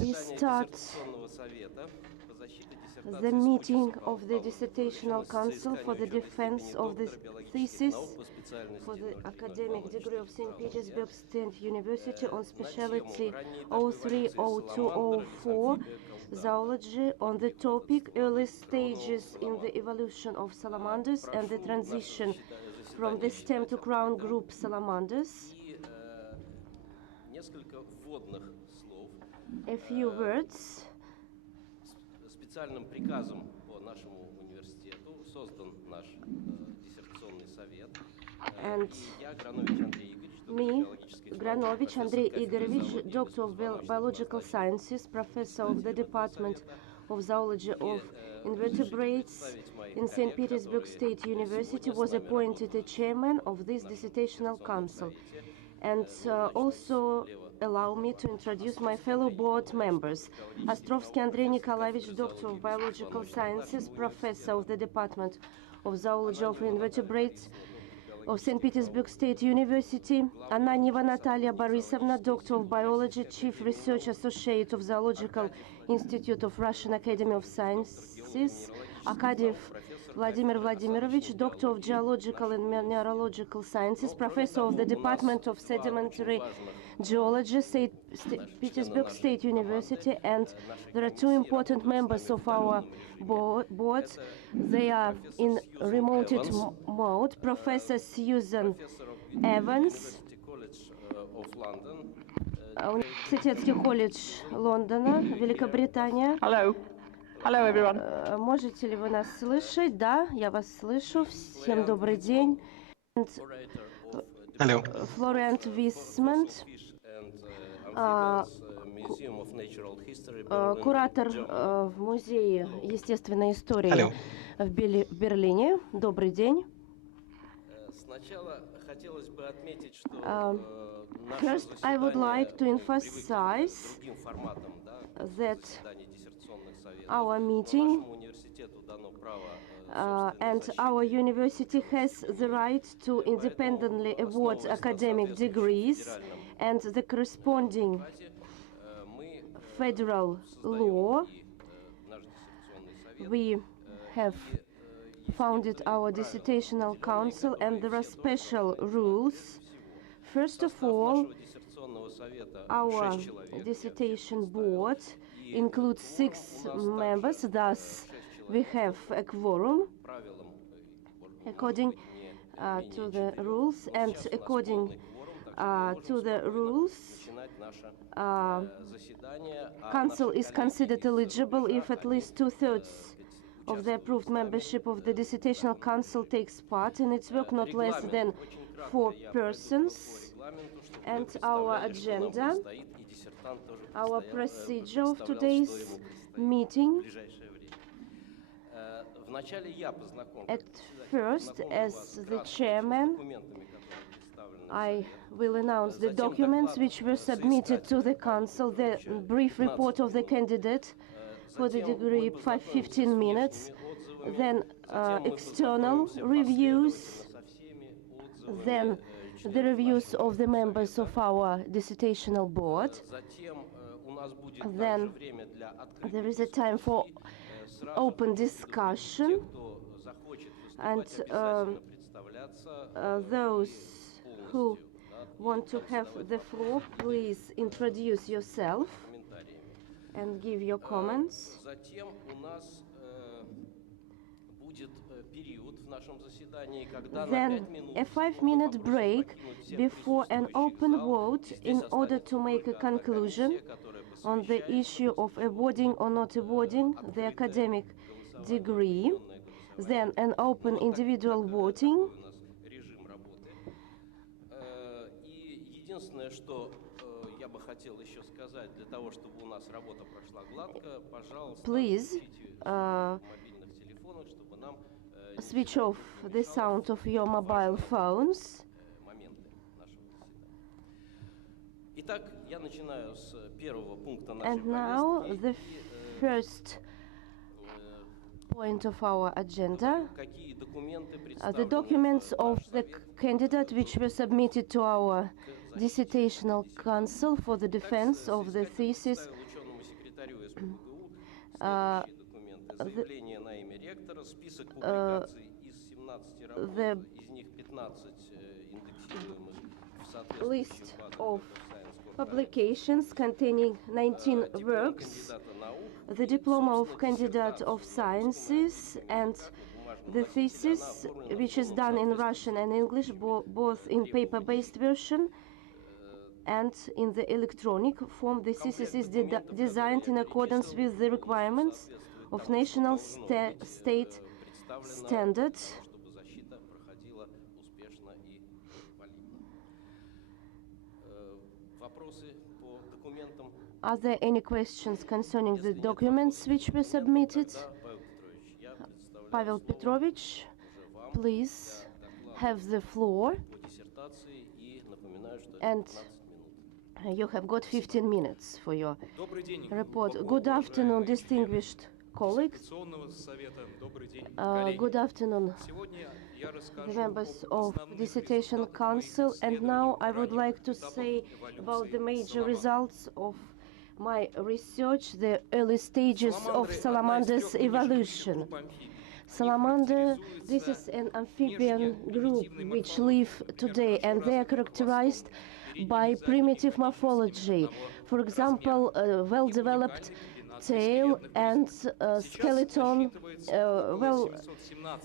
We start the meeting of the Dissertational Council for the defense of the thesis for the academic degree of St. Petersburg State University on specialty 030204 zoology on the topic early stages in the evolution of salamanders and the transition from the stem to crown group salamanders. A few words. Специальным приказом по нашему университету создан наш диссертационный совет. Me, Granovich Andrei Igorovich, Doctor of Biological Sciences, Professor of the Department of Zoology of Invertebrates in St. Petersburg State University, was appointed the chairman of this dissertational council. And also allow me to introduce my fellow board members. Ostrovsky Andrei Nikolaevich, Doctor of Biological Sciences, Professor of the Department of Zoology of Invertebrates of St. Petersburg State University. Ananyeva Natalia Borisovna, Doctor of Biology, Chief Research Associate of Zoological Institute of Russian Academy of Sciences. Akadev Vladimir Vladimirovich, Doctor of Geological and Mineralogical Sciences, Professor of the Department of Sedimentary Geology, St. Petersburg State University. And there are two important members of our board. They are in remoted mode. Professor Susan Evans, Университетский колледж Лондона, Великобритания. Hello. Hello, everyone. Можете ли вы нас слышать? Да, я вас слышу. Всем добрый день. Hello. Florent Wiesman, куратор в Музее естественной истории в Берлине. Добрый день. First, I would like to emphasize that our meeting and our university has the right to independently award academic degrees, and the corresponding federal law. We have founded our dissertational council, and there are special rules. First of all, our dissertation board includes 6 members, thus we have a quorum according to the rules, and according to the rules, council is considered eligible if at least 2/3 of the approved membership of the dissertational council takes part in its work, not less than 4 persons. And our agenda, our procedure of today's meeting. At first, as the chairman, I will announce the documents which were submitted to the council, the brief report of the candidate for the degree, 15 minutes, then external reviews, then the reviews of the members of our dissertational board. Then there is a time for open discussion, and those who want to have the floor, please introduce yourself and give your comments. Then a 5-minute break before an open vote in order to make a conclusion on the issue of awarding or not awarding the academic degree. Then an open individual voting. Please switch off the sound of your mobile phones. And now the first point of our agenda, the documents of the candidate which were submitted to our dissertational counsel for the defense of the thesis. Ученому секретарю СПбГУ следующие документы. Заявление на имя ректора, список публикаций из 17 работ, из них 15 индексируемых в соответствующих List базах of Science publications containing 19 works, the diploma of candidate of sciences, and the thesis, which is done in Russian and English, both in paper-based version and in the electronic form. The thesis is designed in accordance with the requirements of national state standards. чтобы защита проходила успешно и валидно. Вопросы по документам? Are there any questions concerning the documents which were submitted? Pavel Petrovich, please have the floor, and you have got 15 minutes for your report. Good afternoon, distinguished colleagues. Good afternoon, the members of Dissertation Council. And now I would like to say about the major results of my research, the early stages of salamanders' evolution. Salamander, this is an amphibian group which live today, and they are characterized by primitive morphology. For example, a well-developed tail and skeleton,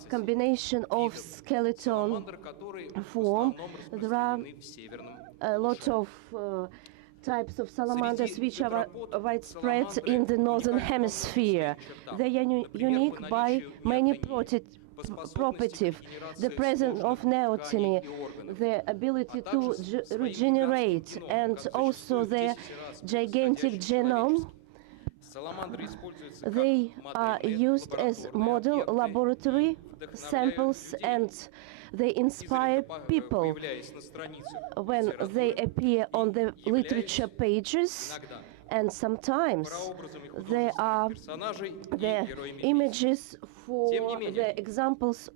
combination of skeleton form. There are a lot of types of salamanders which are widespread in the northern hemisphere. They are unique by many properties: the presence of neoteny, the ability to regenerate, and also their gigantic genome. They are used as model laboratory samples, and they inspire people when they appear on the literature pages, and sometimes there are the images for the examples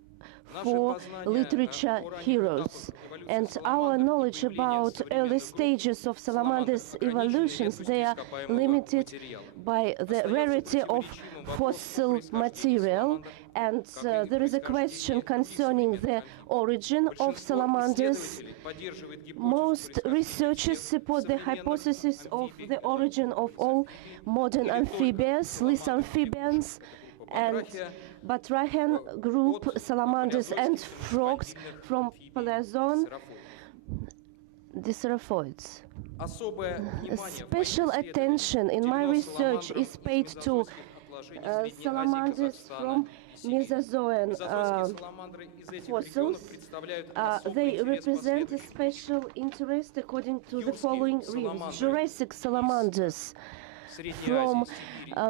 for literature heroes. And our knowledge about early stages of salamanders' evolutions, they are limited by the rarity of fossil material, and there is a question concerning the origin of salamanders. Most researchers support the hypothesis of the origin of all modern amphibians, Lissamphibians, and Batrachian group salamanders and frogs from Paleozoan Disseraphoids. Special attention in my research is paid to salamanders from Mesozoan fossils. They represent a special interest according to the following reasons. Jurassic salamanders from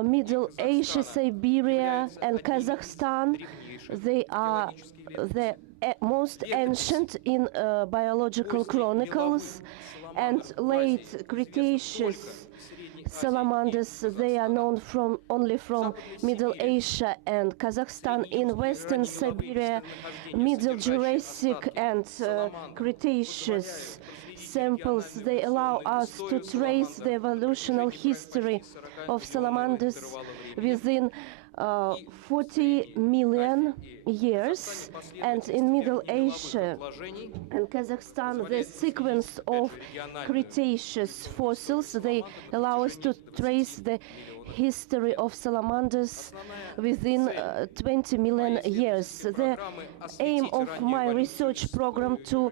Middle Asia, Siberia, and Kazakhstan. They are the most ancient in biological chronicles, and late Cretaceous salamanders, they are known only from Middle Asia and Kazakhstan. In Western Siberia, Middle Jurassic and Cretaceous samples, they allow us to trace the evolutionary history of salamanders within 40 million years, and in Middle Asia and Kazakhstan, the sequence of Cretaceous fossils, they allow us to trace the history of salamanders within 20 million years. The aim of my research program to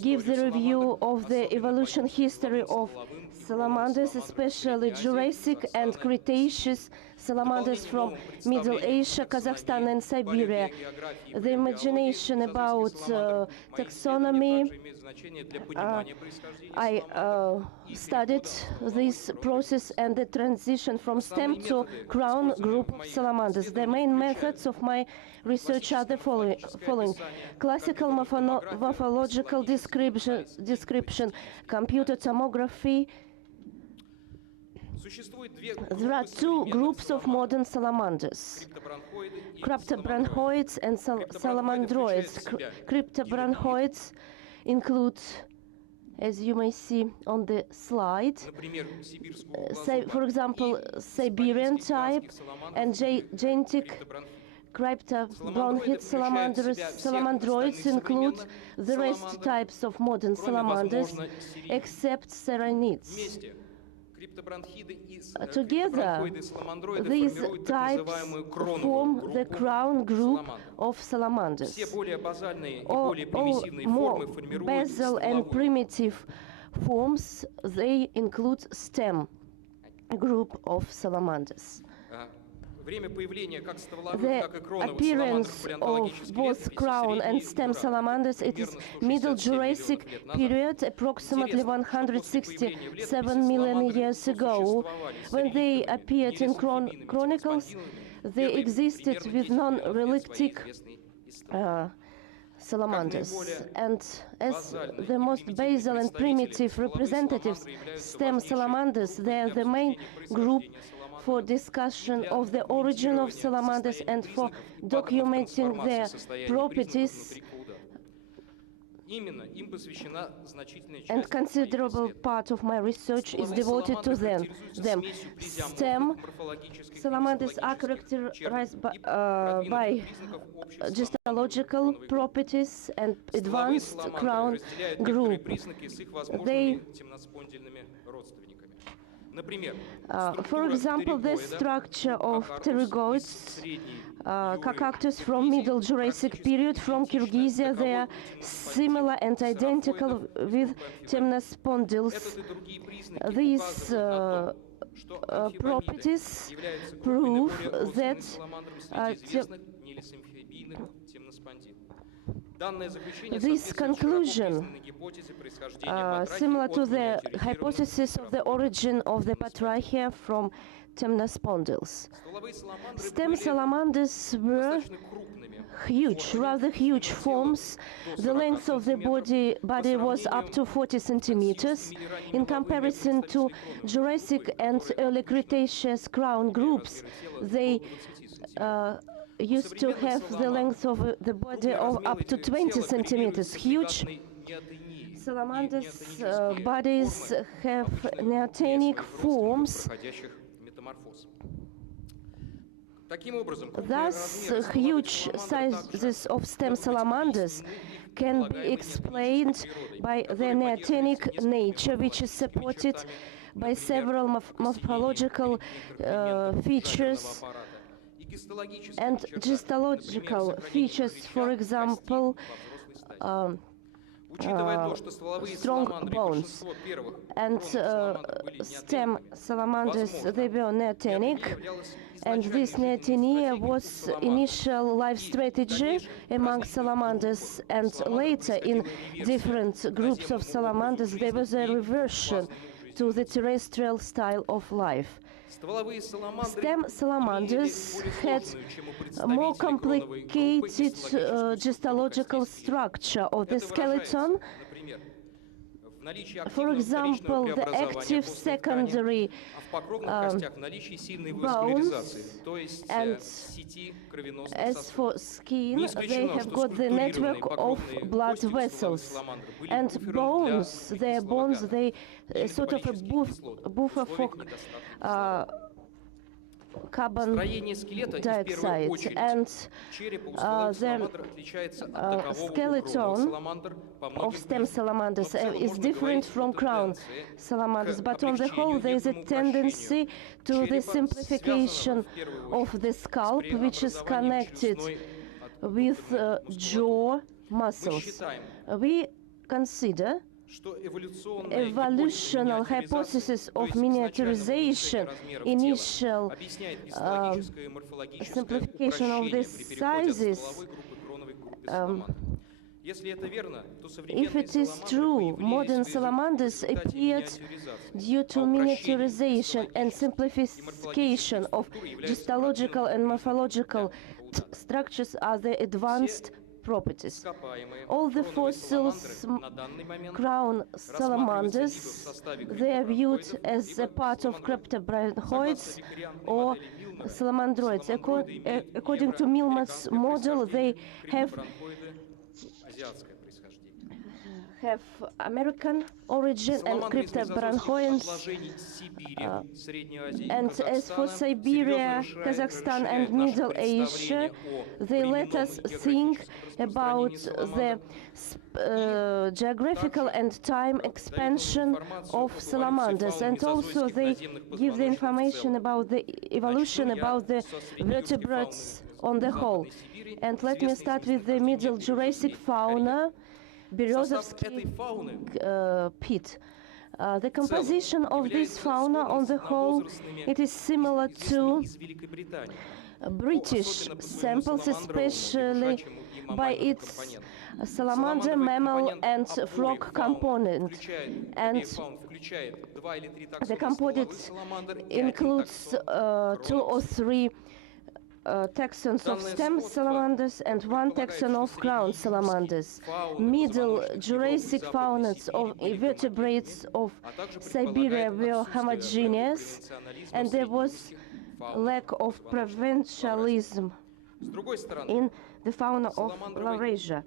give the review of the evolution history of salamanders, especially Jurassic and Cretaceous salamanders from Middle Asia, Kazakhstan, and Siberia. The imagination about taxonomy, I studied this process and the transition from stem to crown group of salamanders. The main methods of my research are the following. Classical morphological description, computer tomography. There are two groups of modern salamanders: cryptobranchoids and salamandroids. Cryptobranchoids include as you may see on the slide. Say, for example, Siberian type and genetic cryptobronchid salamanders. Salamandroids include the rest types of modern salamanders, except serranids. Together, these types form the crown group of salamanders. All more basal and primitive forms, they include stem group of salamanders. The appearance of both crown and stem salamanders, it is Middle Jurassic period, approximately 167 million years ago. When they appeared in chronicles, they existed with non-relictic salamanders, and as the most basal and primitive representatives, stem salamanders, they are the main group for discussion of the origin of salamanders and for documenting their properties, and considerable part of my research is devoted to them. Stem salamanders are characterized by gestological properties and advanced crown group. They for example, the structure of pterygoids, cactus from Middle Jurassic period from Kyrgyzia, they are similar and identical with temnospondyls. These properties prove that this conclusion, similar to the hypothesis of the origin of the Batrachia from temnospondyls. Stem salamanders were huge, rather huge forms. The length of the body was up to 40 centimeters. In comparison to Jurassic and early Cretaceous crown groups, they used to have the length of the body of up to 20 centimeters. Huge salamanders' bodies have neotenic forms. Thus, huge sizes of stem salamanders can be explained by their neotenic nature, which is supported by several morphological features and gestological features, for example, strong bones. And stem salamanders, they were neotenic, and this neotenia was initial life strategy among salamanders, and later in different groups of salamanders there was a reversion to the terrestrial style of life. Stem salamanders had a more complicated gestological structure of the skeleton. For example, the active secondary bones, and as for skin, they have got the network of blood vessels. And bones, their bones, they sort of a buffer for carbon dioxide, and the skeleton of stem salamanders is different from crown salamanders, but on the whole there is a tendency to the simplification of the scalp, which is connected with jaw muscles. We consider evolutional hypothesis of miniaturization, initial simplification of the sizes. If it is true, modern salamanders appeared due to miniaturization and simplification of gestological and morphological structures are the advanced properties. All the fossils, crown salamanders, they are viewed as a part of cryptobronchoids or salamandroids. According to Millman's model, they have have American origin and cryptobranchoians. And as for Siberia, Kazakhstan, and Middle Asia, they let us think about the geographical and time expansion of salamanders, and also they give the information about the evolution, about the vertebrates on the whole. And let me start with the Middle Jurassic fauna, Berezovsky pit. The composition of this fauna on the whole, it is similar to British samples, especially by its salamander, mammal, and frog component. And the component includes 2 or 3 taxons of stem salamanders and 1 taxon of crown salamanders. Middle Jurassic faunas of vertebrates of Siberia were homogeneous, and there was lack of provincialism in the fauna of Laurasia.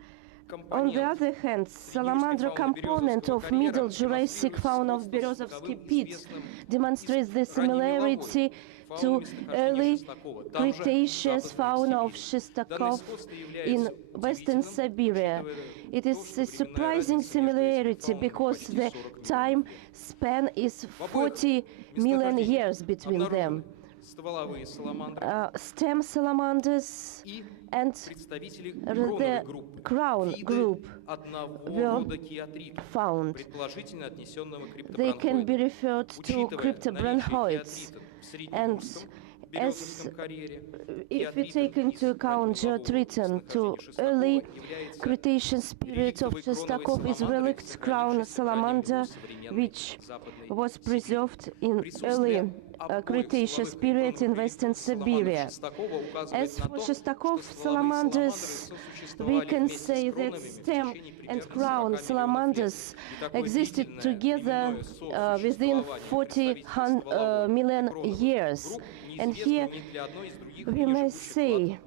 On the other hand, salamander component of Middle Jurassic fauna of Berezovsky pit demonstrates the similarity to early Cretaceous fauna of Shestakov in Western Siberia. It is a surprising similarity because the time span is 40 million years between them. Stem salamanders and the crown group were found. They can be referred to cryptobranchoids. And as if we take into account geotriton to early Cretaceous period of Shestakov is relict crown salamander, which was preserved in early Cretaceous period in Western Siberia. As for Shestakov salamanders, we can say that stem and crown salamanders existed together within 40 million years. And here we may say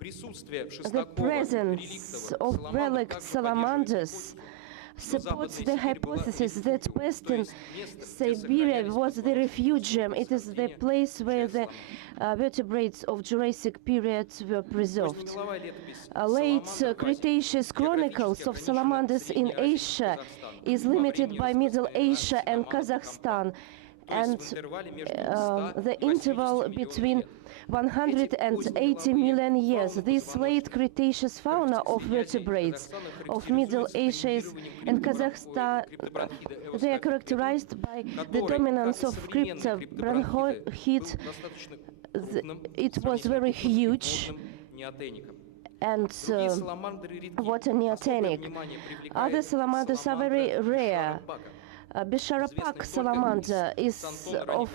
the presence of relict salamanders supports the hypothesis that Western Siberia was the refugium. It is the place where the vertebrates of Jurassic period were preserved. Late Cretaceous chronicles of salamanders in Asia is limited by Middle Asia and Kazakhstan, and the interval between 180 million years. This late Cretaceous fauna of vertebrates of Middle Asia and Kazakhstan, they are characterized by the dominance of cryptobranchoid. It was very huge and water neotenic. Other salamanders are very rare. Bisharapak salamander is of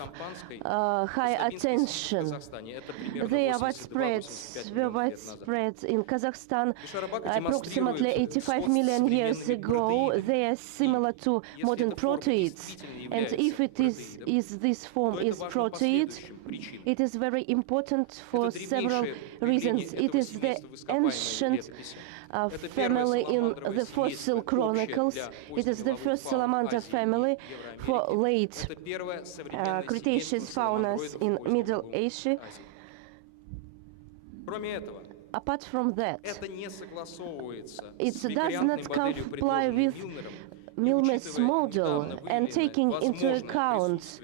high attention. They are widespread in Kazakhstan approximately 85 million years ago. They are similar to modern proteids, and if it is this form is proteid, it is very important for several reasons. It is the ancient family in the fossil chronicles. It is the first salamander family for late Cretaceous faunas in Middle Asia. Apart from that, it does not comply with Milner's model, and taking into account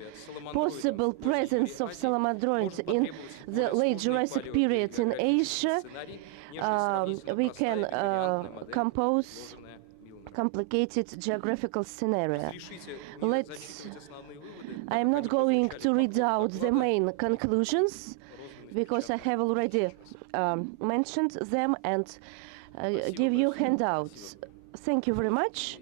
possible presence of salamandroids in the late Jurassic period in Asia, we can compose complicated geographical scenario. I am not going to read out the main conclusions because I have already mentioned them and give you handouts. Thank you very much.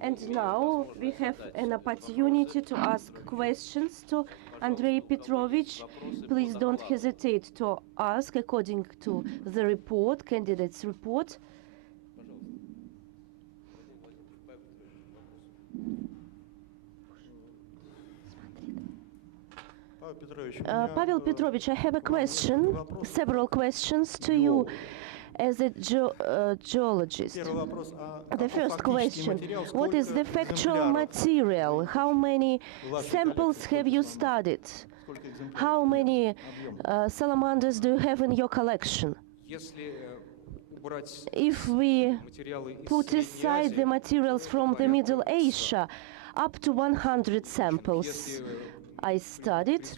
And now we have an opportunity to ask questions to Andrei Petrovich. Please don't hesitate to ask according to the report, candidate's report. Pavel Petrovich, I have a question, several questions to you. as a geologist. The first question, what is the factual material? How many samples have you studied? How many salamanders do you have in your collection? If we put aside the materials from the Middle Asia, up to 100 samples I studied,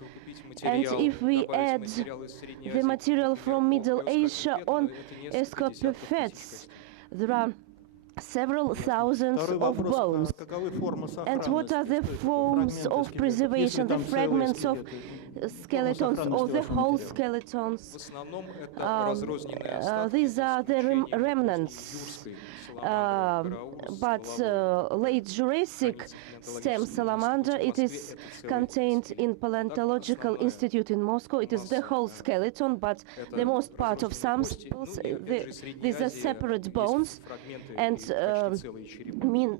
and if we add the material from Middle Asia on escopipeds, there are several thousands of bones. And what are the forms of preservation, the fragments of skeletons or the whole skeletons? These are the remnants. But late Jurassic stem salamander, it is contained in Paleontological Institute in Moscow. It is the whole skeleton, but the most part of some samples, these are separate bones, and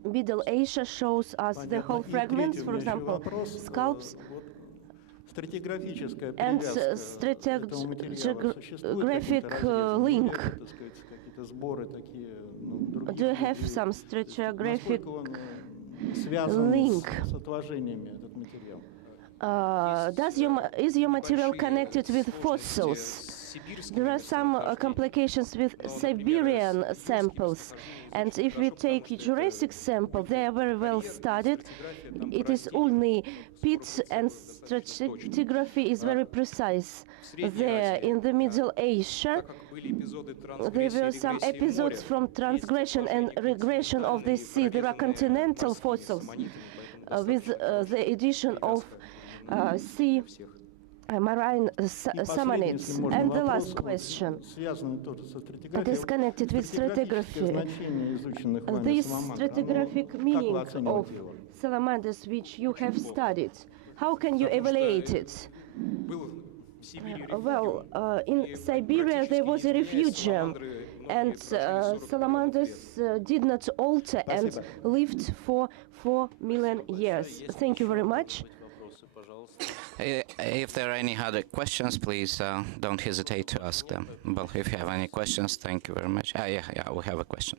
Middle Asia shows us the whole fragments, for example, scalps, and stratigraphic link. Do you have some stratigraphic link? Is your material connected with fossils? There are some complications with Siberian samples, and if we take Jurassic sample, they are very well studied. It is only pit, and stratigraphy is very precise. There, in the Middle Asia, there were some episodes from transgression and regression of the sea. There are continental fossils with the addition of sea marine sammonids. And the last question, it is connected with stratigraphy. This stratigraphic meaning of salamanders which you have studied, how can you evaluate it? Well, in Siberia there was a refugium, and salamanders did not alter and lived for 4 million years. Thank you very much. If there are any other questions, please don't hesitate to ask them. Well, if you have any questions, thank you very much. Yeah, we have a question.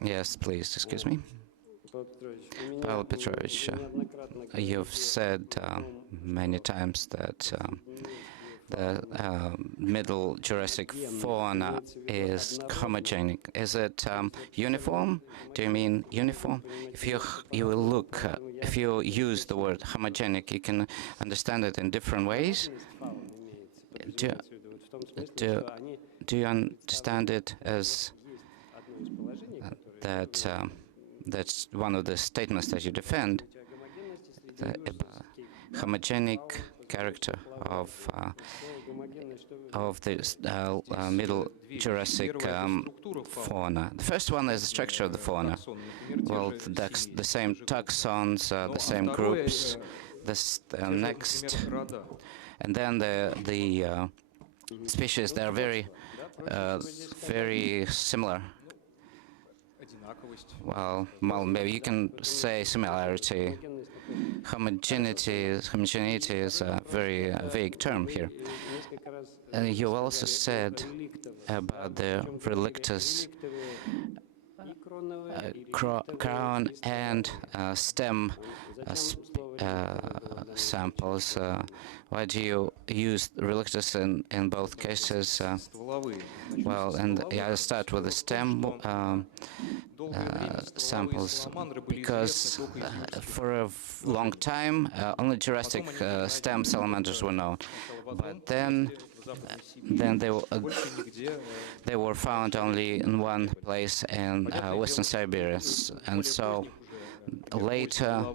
Yes, please, excuse me. Pavel Petrovich, you've said many times that the Middle Jurassic fauna is homogenic. Is it uniform? Do you mean uniform? If you will look, if you use the word homogenic, you can understand it in different ways. Do you understand it as that that's one of the statements that you defend, the homogenic character of the Middle Jurassic fauna. The first one is the structure of the fauna. Well, that's the same taxons, the same groups. This next, and then the species. They are very similar. Well, maybe you can say similarity. Homogeneity is a very vague term here. You also said about the relictus crown and stem samples. Why do you use relictus in both cases? Well, and I start with the stem samples because for a long time only Jurassic stem salamanders were known, but then they were found only in one place in Western Siberia, and so later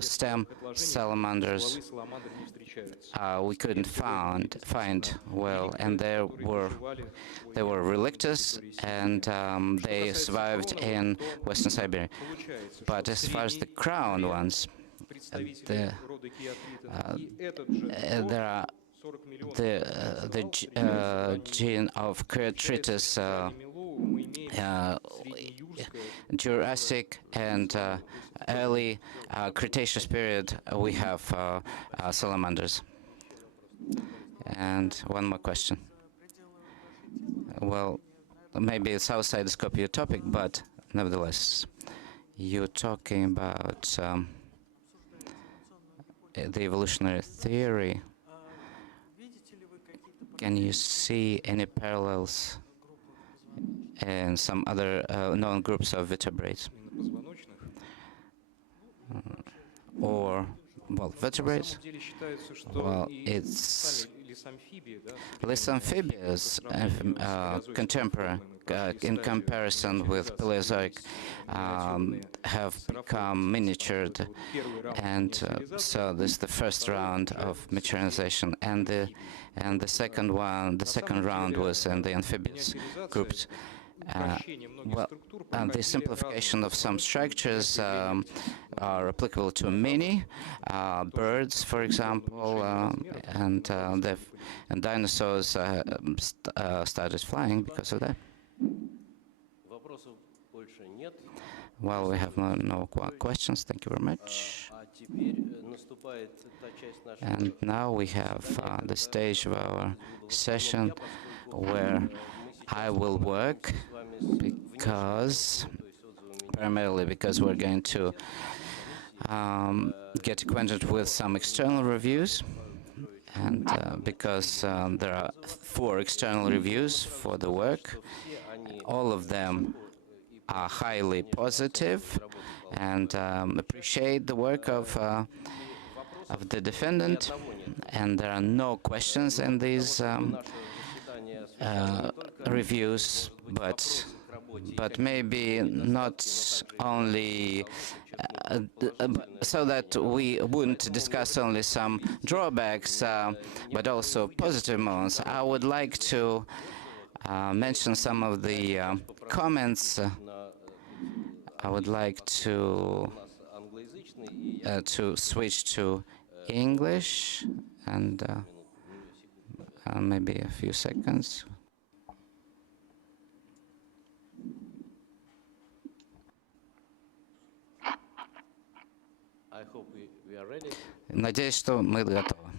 stem salamanders we couldn't find well, and they were relictus, and they survived in Western Siberia. But as far as the crown ones, there are the gene of Creatritus, Jurassic and early Cretaceous period, we have salamanders. And one more question. Well, maybe it's outside the scope of your topic, but nevertheless, you're talking about the evolutionary theory. Can you see any parallels in some other known groups of vertebrates? Or, well, vertebrates? Well, it's Lissambhibias, contemporary, in comparison with Paleozoic, have become miniatured, and so this is the first round of maturization, and the second round was in the amphibious groups. Well, the simplification of some structures are applicable to many birds, for example, and dinosaurs started flying because of that. Well, we have no questions. Thank you very much. And now we have the stage of our session where I will work, primarily because we're going to get acquainted with some external reviews, and because there are 4 external reviews for the work. All of them are highly positive and appreciate the work of the defendant, and there are no questions in these reviews, but maybe not only so that we wouldn't discuss only some drawbacks, but also positive moments. I would like to mention some of the comments. I would like to switch to English, and maybe a few seconds. Надеюсь, что мы готовы.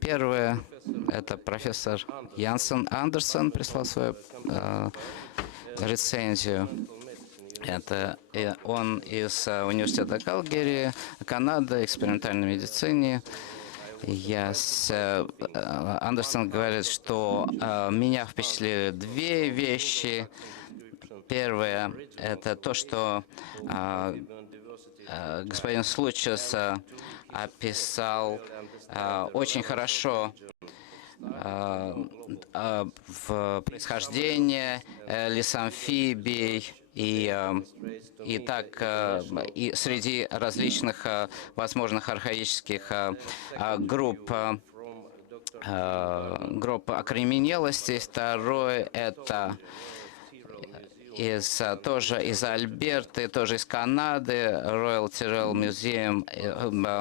Первое, это профессор Янсен Андерсон прислал свою рецензию. Он из университета Калгари, Канада, экспериментальной медицине. Андерсон говорит, что меня впечатлили 2 вещи. Первое – это то, что господин Скутшас описал очень хорошо в происхождение лисамфибий и среди различных возможных архаических групп окаменелостей. Второе – это тоже из Альберты, тоже из Канады, Royal Tyrrell Museum,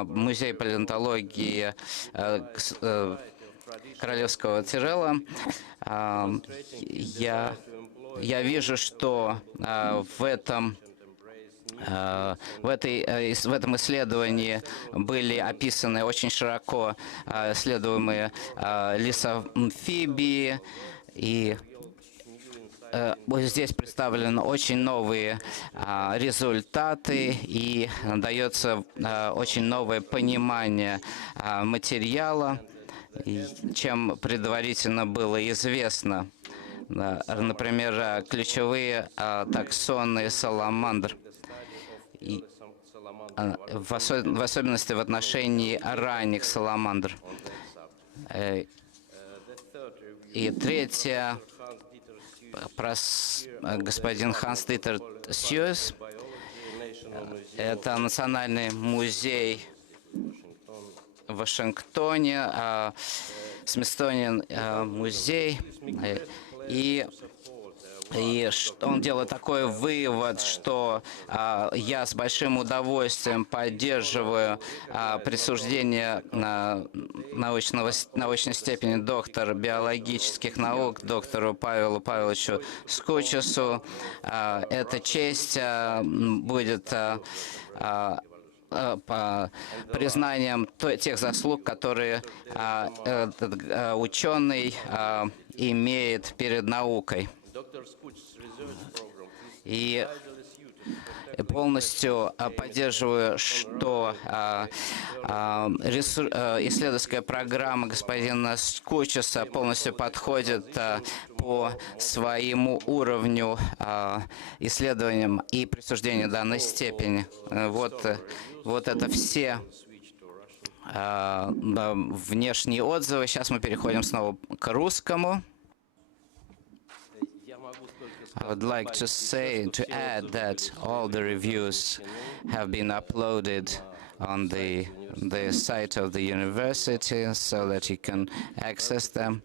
музей палеонтологии Королевского Тиррелла. Я вижу, что в этом исследовании были описаны очень широко исследуемые лисамфибии, и здесь представлены очень новые результаты, и дается очень новое понимание материала, чем предварительно было известно. Например, ключевые таксоны саламандр, в особенности в отношении ранних саламандр. И третье, господин Ханс-Дитер Сьюз, это Национальный музей в Вашингтоне, Смитсониан музей, и он делает такой вывод, что я с большим удовольствием поддерживаю присуждение научной степени доктор биологических наук доктору Павелу Павловичу Скутшасу. Эта честь будет признанием тех заслуг, которые этот ученый имеет перед наукой. И полностью поддерживаю, что исследовательская программа господина Скутчаса полностью подходит по своему уровню исследованиям и присуждения данной степени. Вот это все внешние отзывы. Сейчас мы переходим снова к русскому. I would like to add that all the reviews have been uploaded on the site of the university so that you can access them.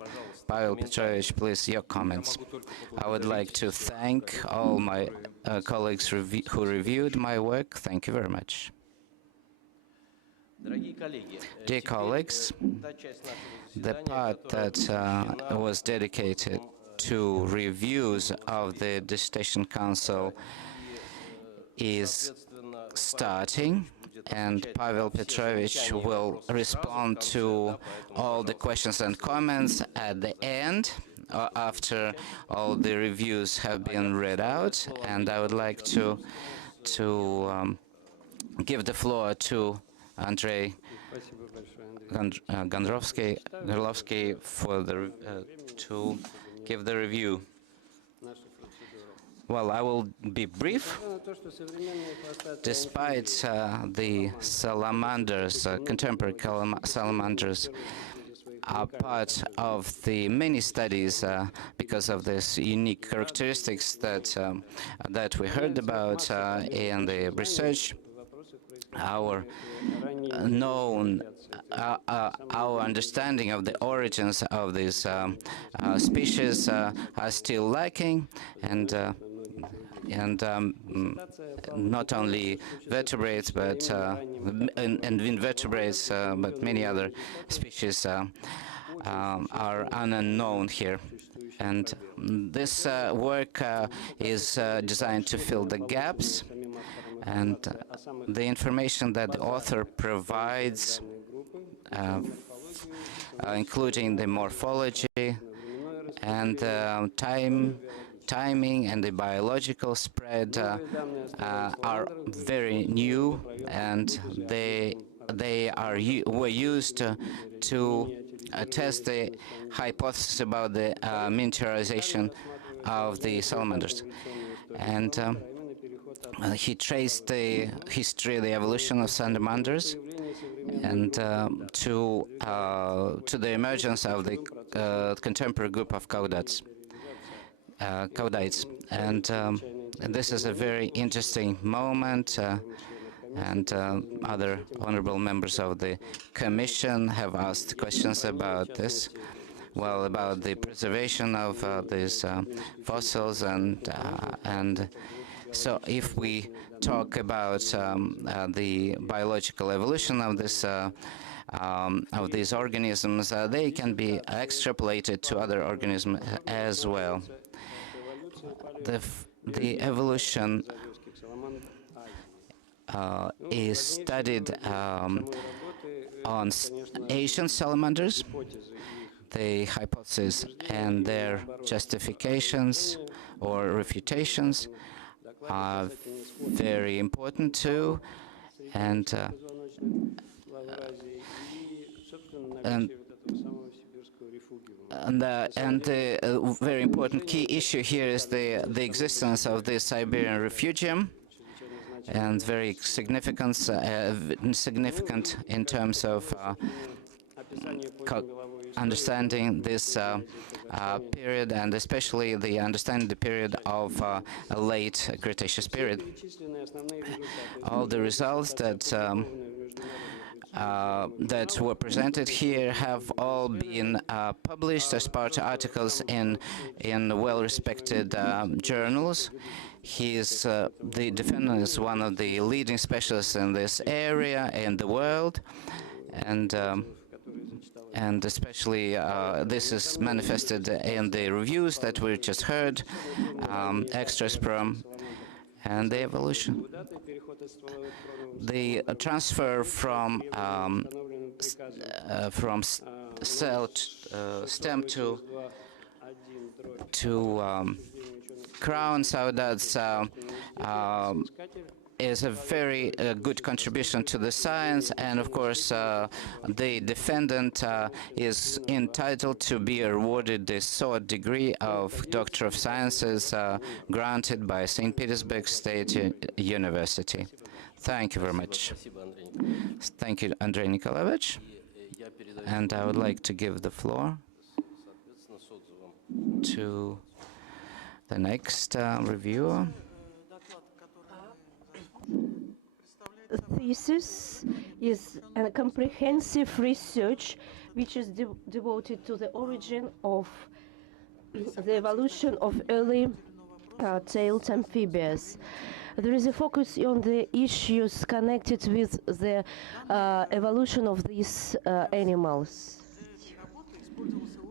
Pavel Petrovich, please, your comments. I would like to thank all my colleagues who reviewed my work. Thank you very much. Dear colleagues, the part that was dedicated to reviews of the Dissertation Council is starting, and Pavel Petrovich will respond to all the questions and comments at the end, after all the reviews have been read out. And I would like to give the floor to Andrei Gorlovsky for to give the review. Well, I will be brief. Despite the salamanders, contemporary salamanders, are part of the many studies because of this unique characteristics that we heard about in the research. Our understanding of the origins of these species are still lacking, and not only vertebrates, but and invertebrates, but many other species are unknown here. And this work is designed to fill the gaps, and the information that the author provides, including the morphology and timing and the biological spread, are very new, and they were used to test the hypothesis about the miniaturization of the salamanders. And he traced the history, the evolution of salamanders, and to the emergence of the contemporary group of Caudites. And this is a very interesting moment, and other honorable members of the Commission have asked questions about this. Well, about the preservation of these fossils, and so if we talk about the biological evolution of this of these organisms, they can be extrapolated to other organisms as well. The evolution is studied on Asian salamanders. The hypotheses and their justifications or refutations are very important too, and the very important key issue here is the existence of the Siberian refugium, and very significant in terms of understanding this period, and especially the understanding the period of a late Cretaceous period. All the results that were presented here have all been published as part of articles in well-respected journals. He is the defendant is one of the leading specialists in this area in the world, and especially this is manifested in the reviews that we just heard, extras from, and the evolution, the transfer from cell stem to crown. So that's is a very good contribution to the science, and of course the defendant is entitled to be awarded the third degree of Doctor of Sciences granted by St. Petersburg State University. Thank you very much. Thank you, Andrei Nikolaevich. And I would like to give the floor to the next reviewer. Thesis is a comprehensive research which is devoted to the origin of the evolution of early tailed amphibians. There is a focus on the issues connected with the evolution of these animals.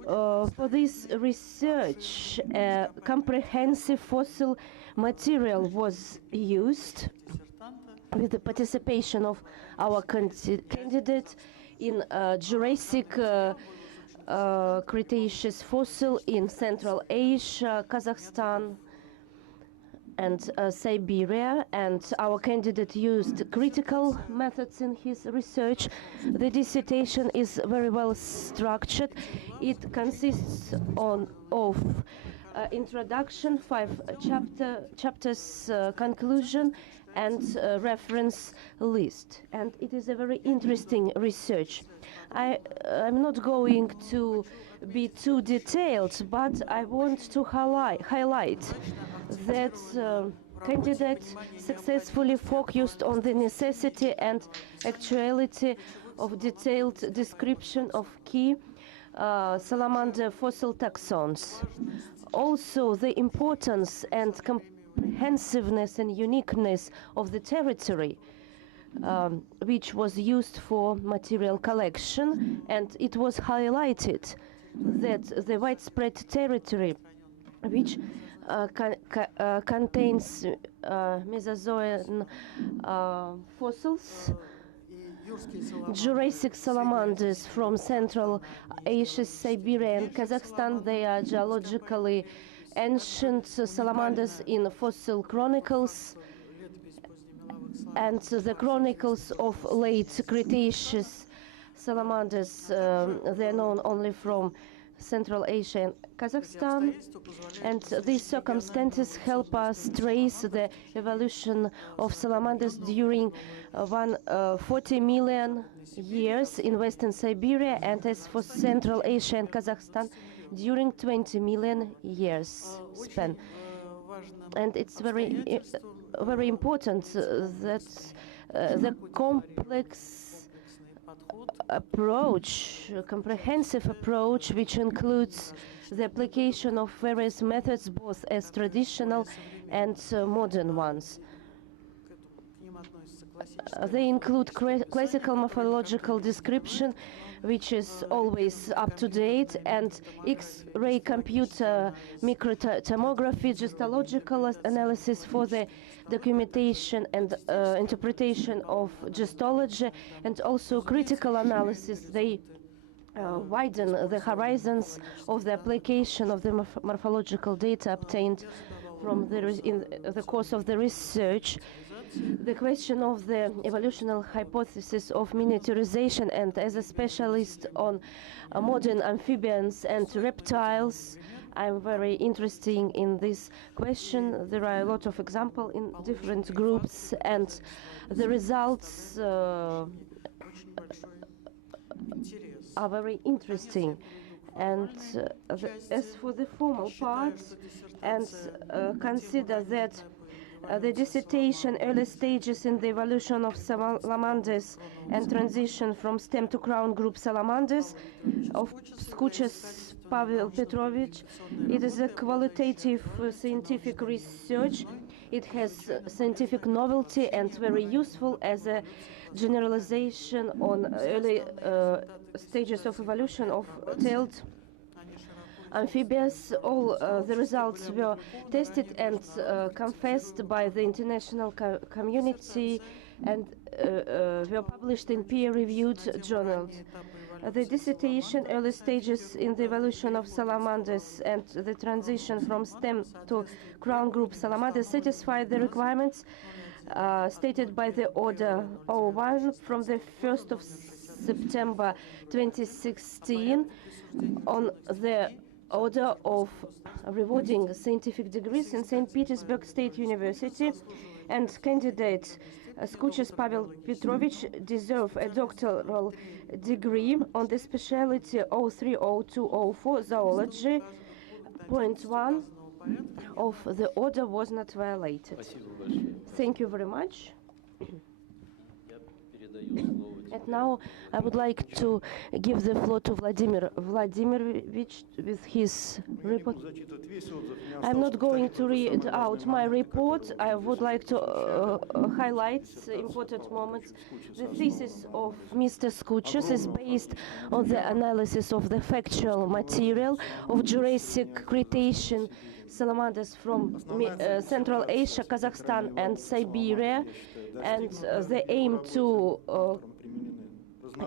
For this research, comprehensive fossil material was used with the participation of our candidate in Jurassic Cretaceous fossil in Central Asia, Kazakhstan, and Siberia, and our candidate used critical methods in his research. The dissertation is very well structured. It consists of introduction, 5 chapters, conclusion, and reference list. And it is a very interesting research. I'm not going to be too detailed, but I want to highlight that candidate successfully focused on the necessity and actuality of detailed description of key salamander fossil taxons. Also, the importance and comprehensiveness and uniqueness of the territory which was used for material collection, and it was highlighted that the widespread territory which contains Mesozoan fossils, Jurassic salamanders from Central Asia, Siberia, and Kazakhstan. They are geologically ancient salamanders in fossil chronicles, and the chronicles of late Cretaceous salamanders, they're known only from Central Asia and Kazakhstan, and these circumstances help us trace the evolution of salamanders during 40 million years in Western Siberia, and as for Central Asia and Kazakhstan, during 20 million years span. And it's very important that the complex approach, a comprehensive approach, which includes the application of various methods, both as traditional and modern ones. They include classical morphological description, which is always up to date, and X-ray computer microtomography, gestological analysis for the documentation and interpretation of gestology, and also critical analysis. They widen the horizons of the application of the morphological data obtained from in the course of the research. The question of the evolutionary hypothesis of miniaturization, and as a specialist on modern amphibians and reptiles, I'm very interested in this question. There are a lot of examples in different groups, and the results are very interesting. And as for the formal parts, and consider that the dissertation, early stages in the evolution of salamanders and transition from stem to crown group salamanders, of Skutschas Pavel Petrovich. It is a qualitative scientific research. It has scientific novelty and very useful as a generalization on early stages of evolution of tailed amphibious. All the results were tested and confessed by the international community and were published in peer-reviewed journals. The dissertation, early stages in the evolution of salamanders and the transition from stem to crown group salamanders, satisfied the requirements stated by the Order 01 from the 1st of September 2016 on the order of rewarding scientific degrees in St. Petersburg State University, and candidate Skutschas Pavel Petrovich deserve a doctoral degree on the specialty 030204 zoology. Point 1 of the order was not violated. Thank you very much. And now I would like to give the floor to Vladimir Vladimirovich with his report. I'm not going to read out my report. I would like to highlight important moments. The thesis of Mr. Skutschas is based on the analysis of the factual material of Jurassic Cretaceous salamanders from Central Asia, Kazakhstan and Siberia, and the aim to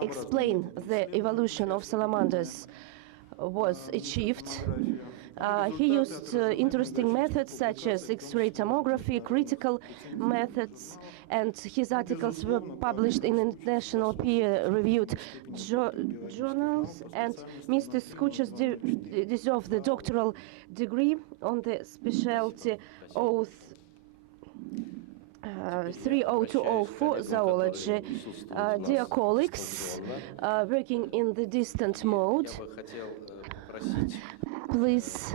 explain the evolution of salamanders was achieved. He used interesting methods such as X-ray tomography, critical methods, and his articles were published in international peer-reviewed journals. And Mr. Skutschas deserved the doctoral degree on the specialty 30204 zoology. Dear colleagues, working in the distant mode, please,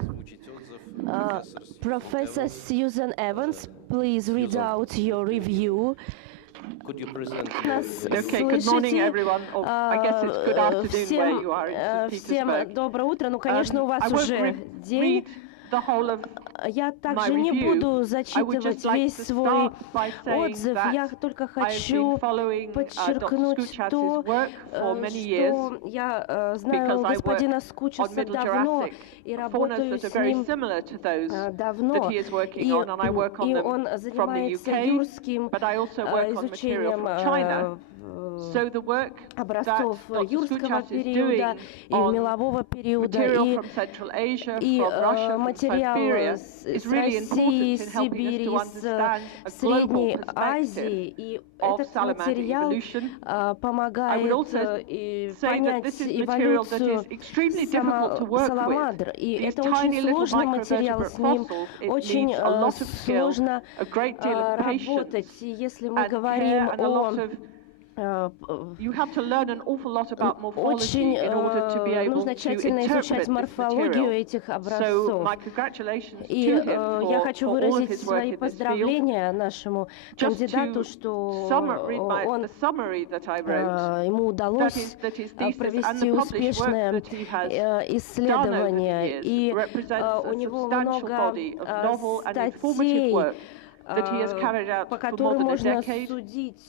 Professor Susan Evans, please read out your review. Could you present Okay, good morning, everyone. Or I guess it's good afternoon where you are in St. Всем Petersburg. доброе утро. Ну, конечно, у вас I won't уже день. read the whole of Я также my не review. буду I would зачитывать just like весь to свой start by saying отзыв. that Я только I've been хочу following Dr. подчеркнуть Skutschas' то, work for many years, что я знаю because I work господина on Скутчаса Middle давно Jurassic и faunas работаю that are с very ним similar to those that давно. he is working И on, and I work on them он from the занимается UK, юрским but I also work on material изучением from China. So the work that образцов Dr. юрского Skutschas is периода doing и on мелового периода material from Central Asia, from Russia, from материал Siberia с is really России, important in helping us Сибири, to с understand a Средней global Азии. perspective И of этот salamander материал evolution. помогает I would also say that понять this is material that эволюцию is extremely difficult to work саламандр. with. И These это tiny очень little сложный материал, с ним microvertebrate fossils, it очень needs a lot of skill, сложно a great deal of работать. patience И если мы and говорим care and a lot о of you have to learn an awful lot about morphology очень in order to be able нужно to тщательно изучать interpret this морфологию material. этих So образцов. my congratulations И to him я for хочу all of выразить his work свои in this field. поздравления нашему Just кандидату, to что read он the summary that I wrote, ему удалось that his thesis and провести the published work успешное that he has исследование, и represents у a него substantial много body of novel and informative статей, work that he has carried out по for more которым than a можно decade. судить,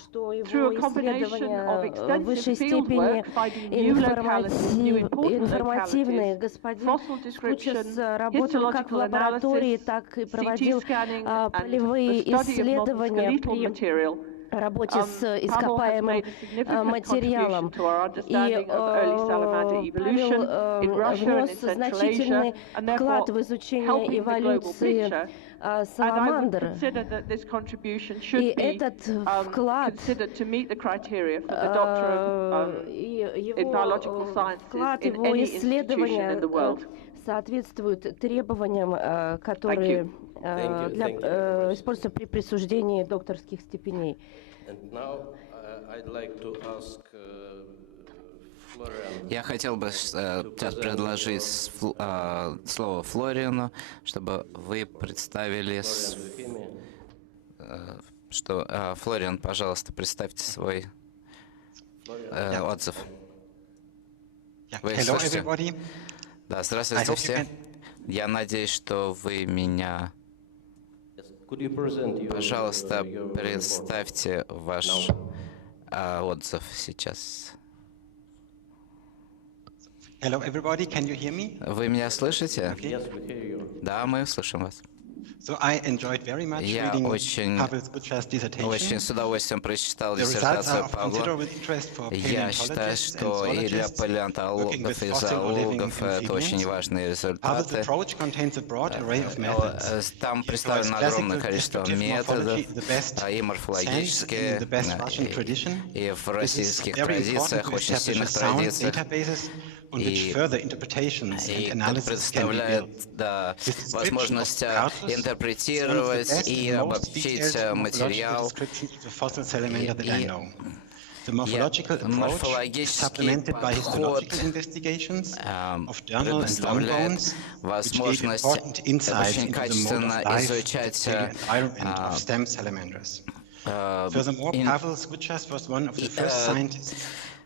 что Through его a combination of исследования в высшей extensive field степени work, finding new localities, new important информативные. localities, Господин fossil description, Скутчас работал как в histological лаборатории, analysis, так и CT проводил scanning, and полевые the study of исследования skeletal при material. работе с Pavel has ископаемым made a significant материалом. contribution to our И understanding of early salamander evolution in Russia and внес in Central значительный Asia, and вклад therefore в изучение helping the global эволюции picture. And I would саламандр. consider that this contribution И should be этот вклад, considered to meet the criteria for the doctor in biological sciences вклад in его any institution in the исследования world. соответствует требованиям, которые используются при присуждении докторских степеней. And now I'd like to ask Florian. Я хотел бы сейчас предложить слово Флориану, чтобы вы представили, что Флориан, пожалуйста, представьте свой отзыв. Вы Hello, слышите? everybody. Да, I здравствуйте hope you все. can. Я надеюсь, что вы меня... Could you present your, Пожалуйста, your представьте ваш отзыв сейчас. Hello, everybody. Can you hear me? Вы меня слышите? Okay. Да, мы слышим вас. So I enjoyed very much Я reading очень Pavel Skutschas' dissertation. с удовольствием прочитал The results are диссертацию of Павла. considerable interest for Я считаю, paleontologists and что и для zoologists working палеонтологов with и fossil or living зоологов это очень amphibians. важные Pavel's результаты. approach contains a broad array of methods. Там He employs представлено огромное classical количество descriptive методов, morphology in the best и sense in морфологические, the best Russian tradition. и в This is российских very important традициях, to очень establish a сильных sound традициях. databases on which И further interpretations and это analysis can be built. предоставляет His description of возможность Cartus is one of the интерпретировать best и and most обобщить detailed morphological материал. description of the fossil salamander that I И know. The morphological approach is морфологический supplemented by подход histological investigations of diurnal and long предоставляет bones, which gave возможность important insights очень into the mode качественно of life and изучать paleoenvironment of stem salamanders. Furthermore, Pavel Skutschas was one of the first scientists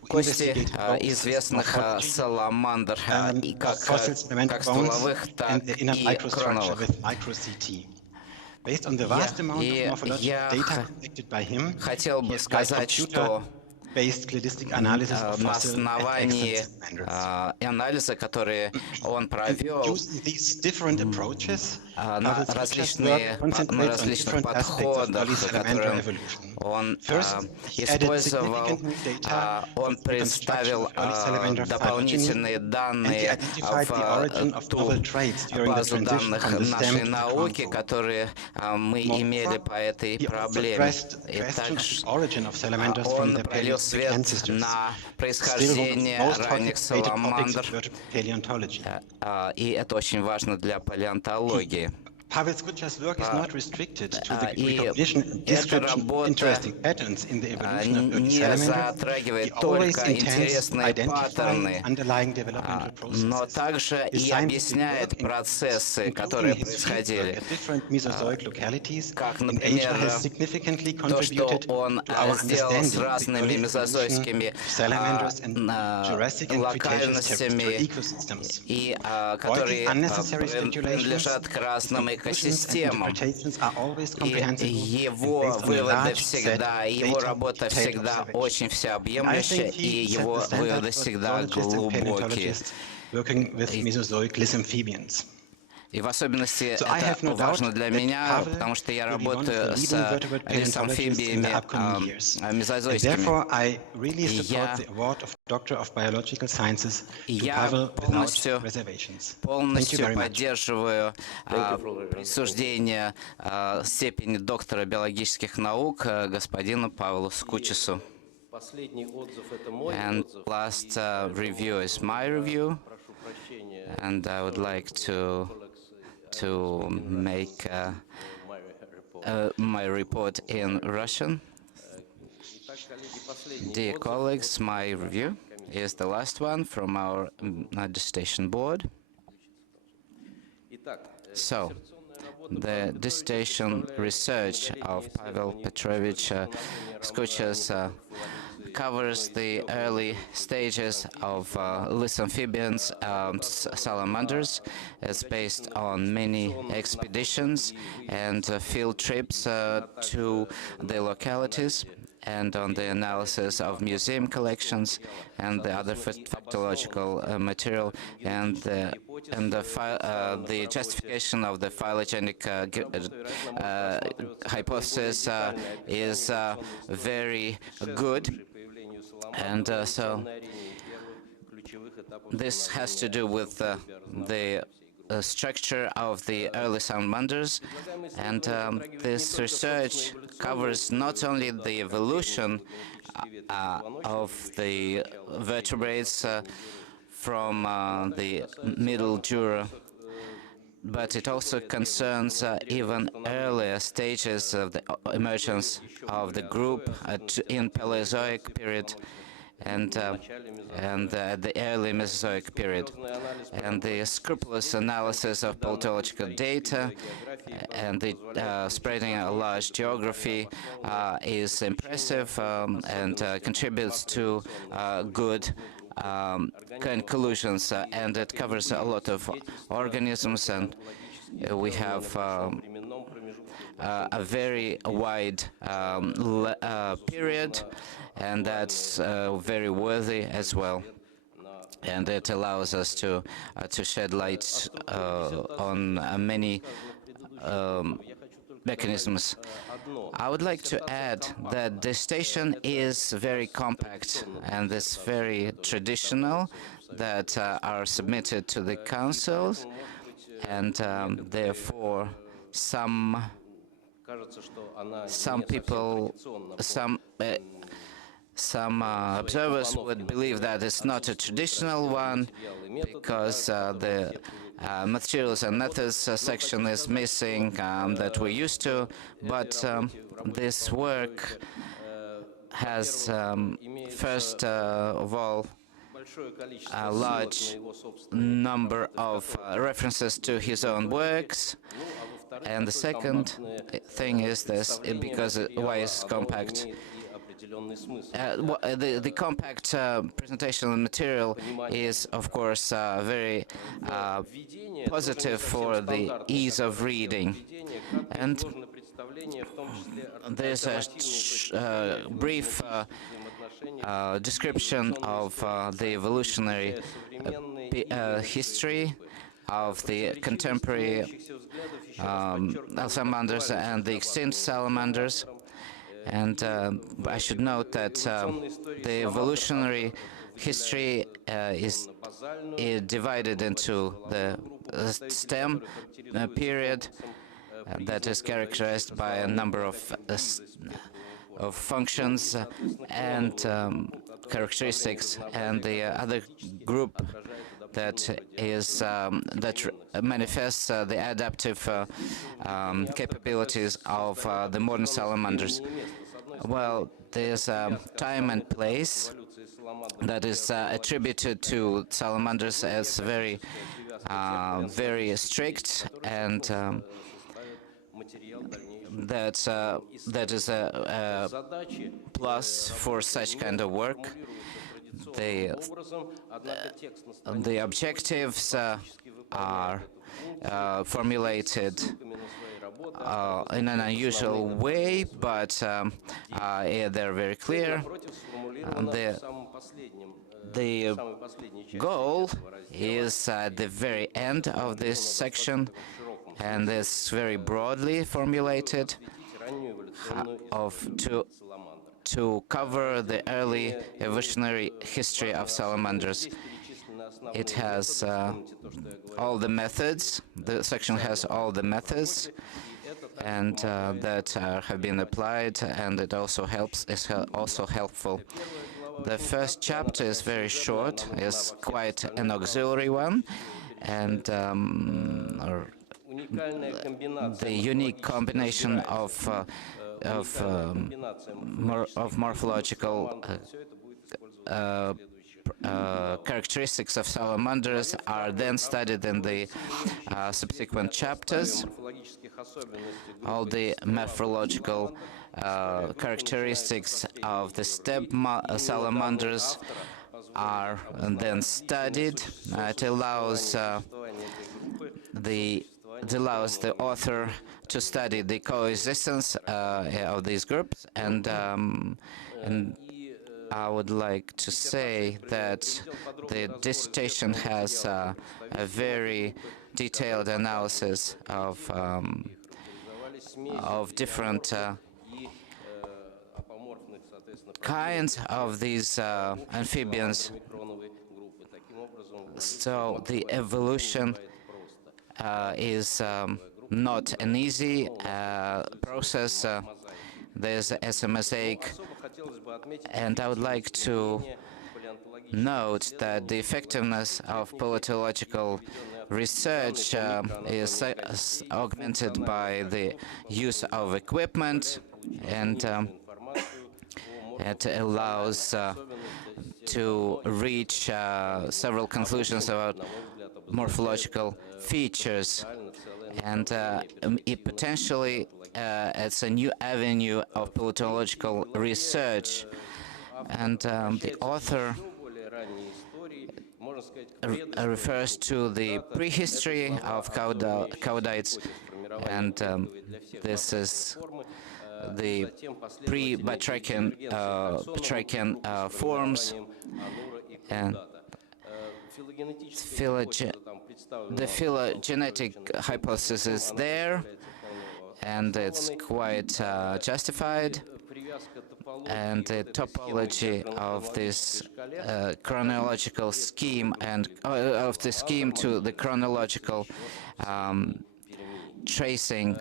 who кости investigated both известных morphology саламандр, и of как fossil salamander bones стволовых, так and the inner и microstructure кроновых. with micro-CT. Based on the vast amount of morphological Я data collected by him, хотел he бы applied сказать, что computer-based cladistic analysis of на fossil and основании extant salamanders. анализа, который он And провел using these different approaches, на Pavel Skutschas' work concentrates on различных different aspects of подходах, early salamander которые evolution. он First, he added использовал, significant new data for он the reconstruction представил of early salamander phylogeny, дополнительные and he данные identified the origin of в ту novel traits during the базу transition данных from the stem нашей to the науки, convo. которые мы имели по этой He also проблеме. addressed the И question of также the origin of salamanders from он their пролил Paleolithic свет ancestors. на Still one of the происхождение most ранних cultivated topics саламандр, in vertebrate paleontology. и это очень важно для палеонтологии. Pavel Skutschas' work is not restricted to the И recognition and эта description of работа interesting patterns in the evolution of early не salamanders. He затрагивает always только intends to интересные identify паттерны, underlying developmental но processes. также His и scientific объясняет work процессы, including которые his fieldwork происходили. at different Mesozoic localities Как, in Asia например, has significantly то, что contributed он to our сделал с understanding of the разными early evolution мезозойскими of salamanders and Jurassic and Cretaceous terrestrial локальностями, ecosystems. и Avoiding которые unnecessary speculations, принадлежат к his разным conclusions and экосистемам. interpretations are always И comprehensible and его based on a выводы large всегда, set его of работа data and всегда detailed очень observations. всеобъемлющая, I think и he set его the standard выводы for всегда zoologists and глубокие. paleontologists working with Mesozoic Lissamphibia. И в особенности So I have это no важно doubt для that меня, Pavel потому что я will be one of the работаю leading с vertebrate paleontologists in the лиссамфибиями upcoming years. And мезозойскими. therefore, I really И support я the award of Doctor of Biological Sciences to Я Pavel without reservations. Thank you полностью very much. поддерживаю присуждение степени доктора биологических наук господину Павлу Скутчасу. Последний отзыв — это мой And отзыв. last review is my review, Прошу прощения and I would like to make my report in Russian. Итак, коллеги, последний Dear отзыв colleagues, my review is the last one from our dissertation board. Итак, So, the dissertation research of Pavel Petrovich Skutschas covers the early stages of Lissamphibians, salamanders. It's based on many expeditions and field trips to the localities, and on the analysis of museum collections and the other factological material, and the justification of the phylogenetic hypothesis is very good. And so this has to do with the structure of the early salamanders, and this research covers not only the evolution of the vertebrates from the Middle Jura, but it also concerns even earlier stages of the emergence of the group in Paleozoic period and the early Mesozoic period. And the scrupulous analysis of palynological data and the spreading a large geography is impressive and contributes to good conclusions, and it covers a lot of organisms, and we have a very wide period, and that's very worthy as well. and it allows us to shed light on many mechanisms. I would like to add that Dissertation is very compact and is very traditional, that are submitted to the councils, and therefore some people, some observers would believe that it's not a traditional one because the materials and methods section is missing that we're used to, but this work has, first of all, a large number of references to his own works, and the second thing is this, because why is compact? The compact presentational material is, of course, very positive for the ease of reading. And there's a brief description of the evolutionary history of the contemporary salamanders and the extinct salamanders. And I should note that the evolutionary history is divided into the stem period that is characterized by a number of functions and characteristics, and the other group that is that manifests the adaptive capabilities of the modern salamanders. Well, there's time and place that is attributed to salamanders as very strict, and that is a plus for such kind of work. The objectives are formulated in an unusual way, but they're very clear. The goal is at the very end of this section, and it's very broadly formulated to cover the early evolutionary history of salamanders. It has all the methods. The section has all the methods, and that have been applied, and it also is also helpful. The first chapter is very short, is quite an auxiliary one, and the unique combination of morphological characteristics of salamanders are then studied in the subsequent chapters. All the morphological characteristics of the steppe salamanders are then studied. It allows the author to study the coexistence of these groups, and I would like to say that the dissertation has a very detailed analysis of different kinds of these amphibians. So the evolution is not an easy process. There's a mosaic, and I would like to note that the effectiveness of paleontological research is augmented by the use of equipment, and it allows to reach several conclusions about morphological features, and it potentially it's a new avenue of paleontological research, and the author refers to the prehistory of caudites, and this is the pre-Batrachian forms, and the phylogenetic hypothesis is there, and it's quite justified, and the topology of this chronological scheme and of the scheme to the chronological tracing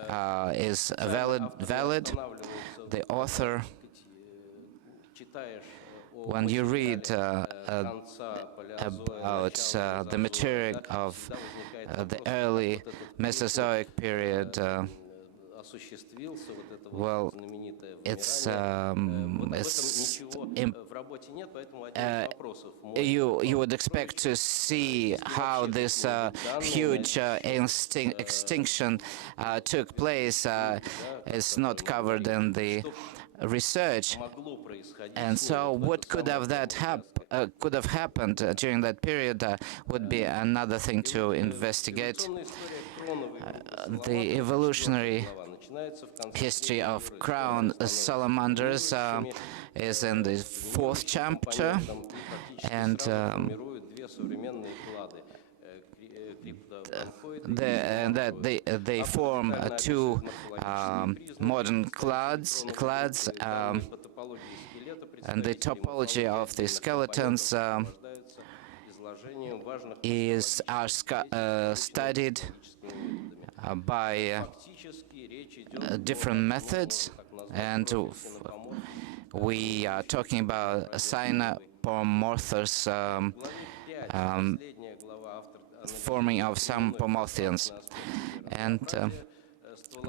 is valid. The author, when you read about the material of the early Mesozoic period, well, you would expect to see how this huge extinction took place. Is not covered in the research, and so what could have happened during that period would be another thing to investigate. The evolutionary history of crown salamanders is in the 4th chapter, and they form two modern clades, and the topology of the skeletons are studied by different methods, and we are talking about synapomorphous forming of some pomorphians, and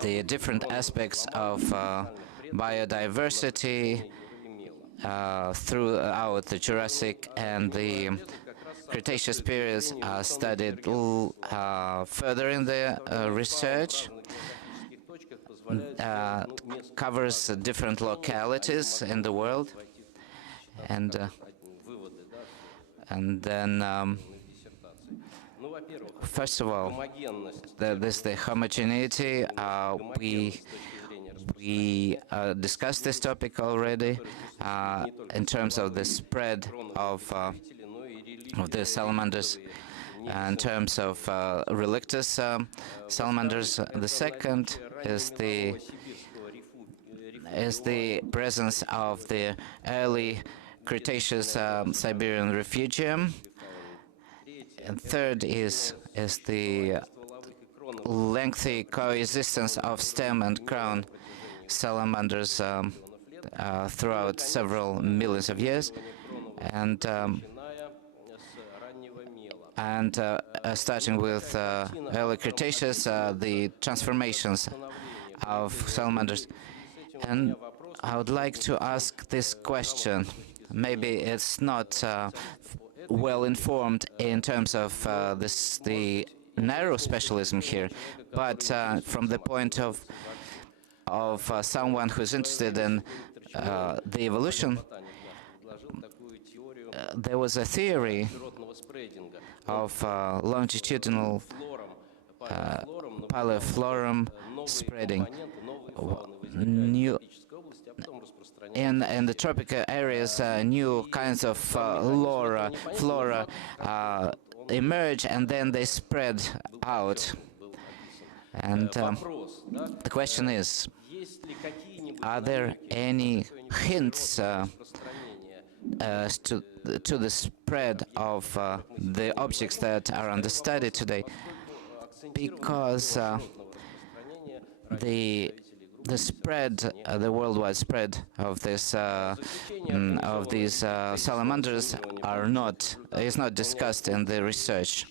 the different aspects of biodiversity throughout the Jurassic and the Cretaceous periods are studied further in the research. Covers different localities in the world, and then first of all, there's the homogeneity. We discussed this topic already in terms of the spread of the salamanders, in terms of relictus salamanders. The second is the presence of the early Cretaceous Siberian refugium, and third is the lengthy coexistence of stem and crown salamanders throughout several millions of years, and starting with early Cretaceous, the transformations of salamanders. And I would like to ask this question. Maybe it's not well informed in terms of the narrow specialism here, but from the point of someone who's interested in the evolution, there was a theory of longitudinal paliflorum spreading. In the tropical areas, new kinds of flora emerge, and then they spread out. And the question is, are there any hints to the spread of the objects that are under study today? Because the spread, the worldwide spread of this of these salamanders is not discussed in the research.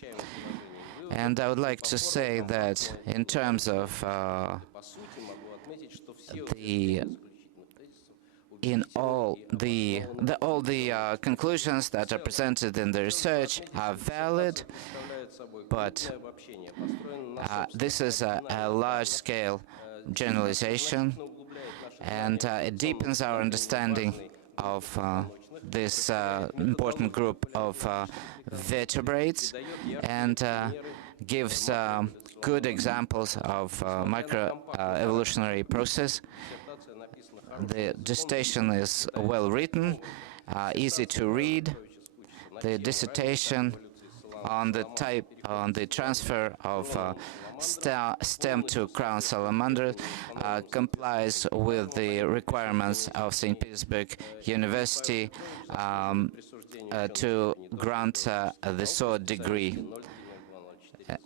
And I would like to say that in terms of all the conclusions that are presented in the research are valid, but this is a large-scale generalization, and it deepens our understanding of this important group of vertebrates, and gives good examples of micro-evolutionary process. The dissertation is well written, easy to read. The dissertation on the transfer of stem to crown salamander complies with the requirements of St. Petersburg University to grant the sword degree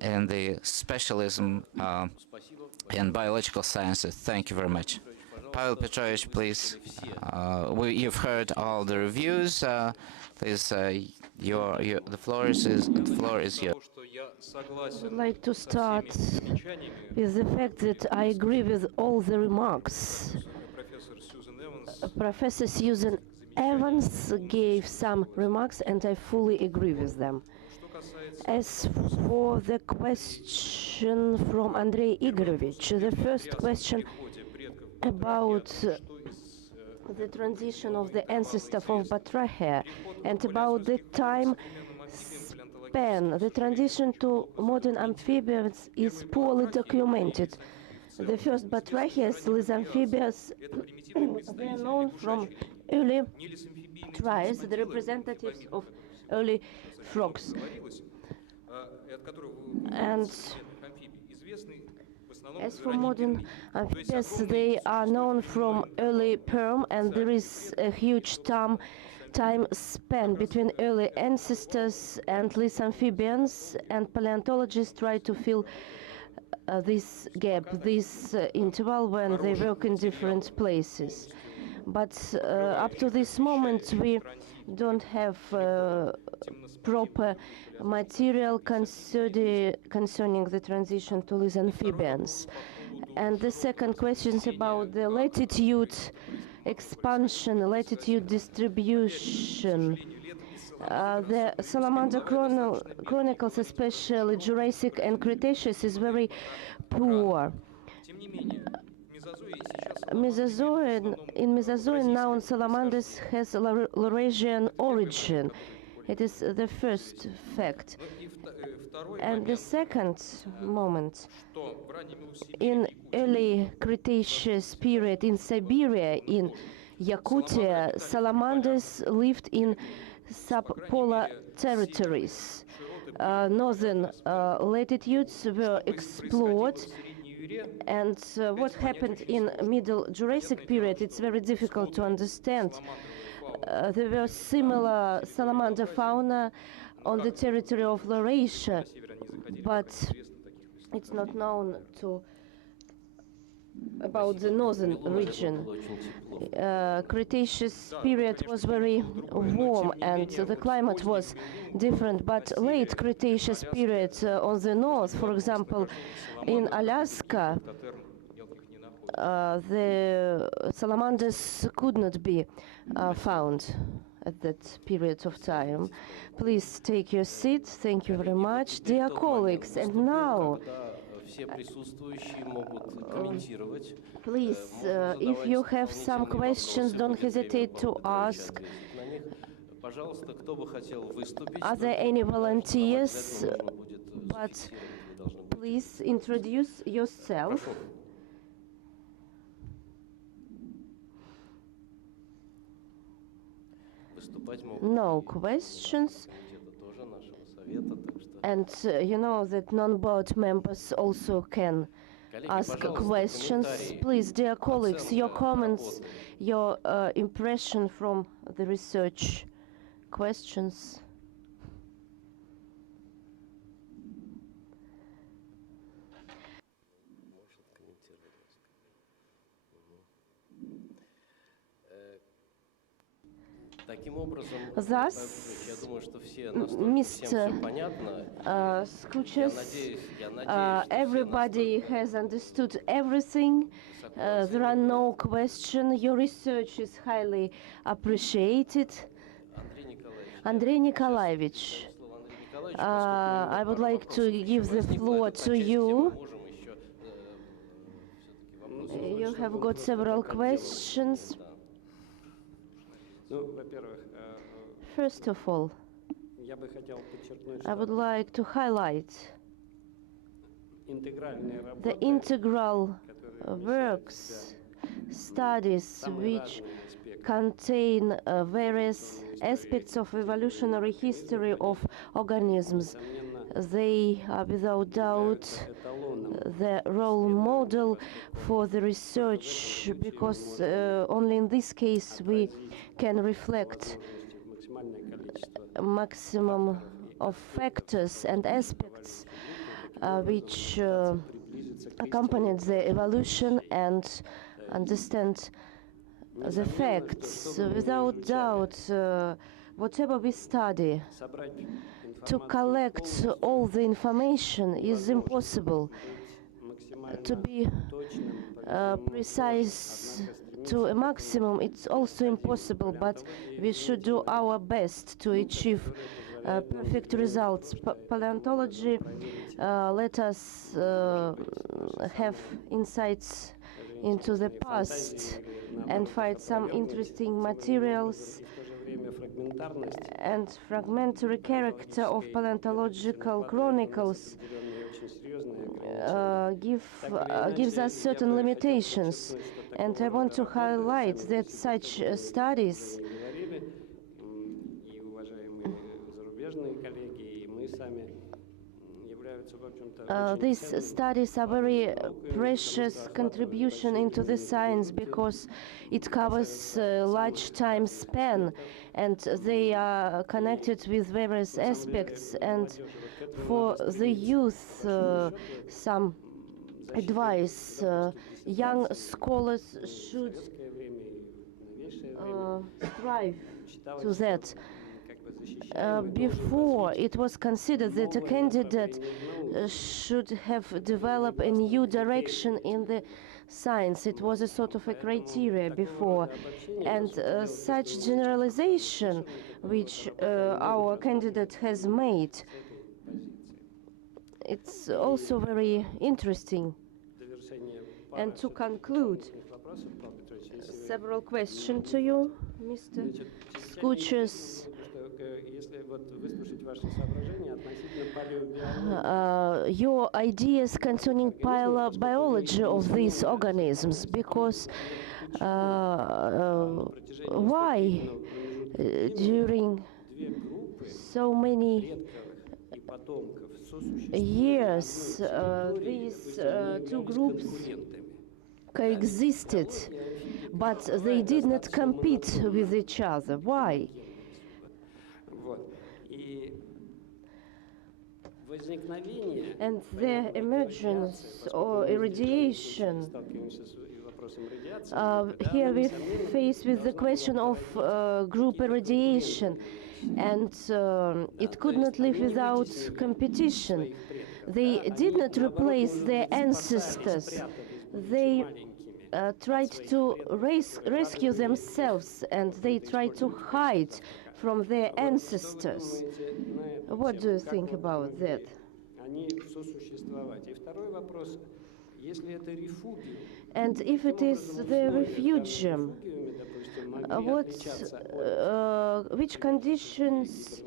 in the specialism in biological sciences. Thank you very much. Pavel Petrovich, please. You've heard all the reviews. Please, the floor is yours. I would like to start with the fact that I agree with all the remarks. Professor Susan Evans gave some remarks, and I fully agree with them. As for the question from Andrei Igorovich, the first question about the transition of the ancestor of Batrachia and about the time span. The transition to modern amphibians is poorly documented. The first Batrachias, Lissamphibias, were known from early tribes, the representatives of early frogs. And as for modern amphibians, they are known from early Perm, and there is a huge time span between early ancestors and Lissamphibians, and paleontologists try to fill this gap, this interval when they work in different places. But up to this moment, we don't have proper material concerning the transition to Lissamphibians. And the second question is about the latitude expansion, latitude distribution. The Salamander chronicles, especially Jurassic and Cretaceous, is very poor. In Mesozoan now salamanders has Laurasian origin. It is the first fact. And the second moment, in early Cretaceous period in Siberia, in Yakutia, salamanders lived in subpolar territories. Northern latitudes were explored, and what happened in Middle Jurassic period, it's very difficult to understand. There were similar salamander fauna on the territory of Laurasia, but it's not known about the northern region. Cretaceous period was very warm and the climate was different, but late Cretaceous period on the north, for example, in Alaska, the salamanders could not be found at that period of time. Please take your seat. Thank you very much, dear colleagues. And now, please, if you have some questions, don't hesitate to ask. Are there any volunteers? But please introduce yourself. No questions. And you know that non-board members also can ask questions. Please, dear colleagues, your comments, your impression from the research questions. Thus, Mr. Skutschas, everybody has understood everything. There are no questions. Your research is highly appreciated. Andrei Nikolaevich, I would like to give the floor to you. You have got several questions. First of all, I would like to highlight the integral works, studies which contain various aspects of evolutionary history of organisms. They are without doubt the role model for the research, because only in this case we can reflect a maximum of factors and aspects which accompanied the evolution and understand the facts. Without doubt, whatever we study, to collect all the information is impossible. To be precise to a maximum, it's also impossible, but we should do our best to achieve perfect results. Paleontology let us have insights into the past and find some interesting materials, and fragmentary character of paleontological chronicles gives us certain limitations, and I want to highlight that such studies these studies are very precious contribution into the science, because it covers a large time span and they are connected with various aspects. And for the youth, some advice: young scholars should strive to that. Before, it was considered that a candidate should have developed a new direction in the science. It was a sort of a criteria before, and such generalization which our candidate has made, it's also very interesting. And to conclude, several questions to you, Mr. Skutschas. Your ideas concerning biology of these organisms, because why during so many years these two groups coexisted, but they did not compete with each other? Why? And their emergence or irradiation, here we face with the question of group irradiation, and it could not live without competition. They did not replace their ancestors. They tried to rescue themselves, and they tried to hide from their ancestors. What do you think about that? And if it is the refugium, which conditions,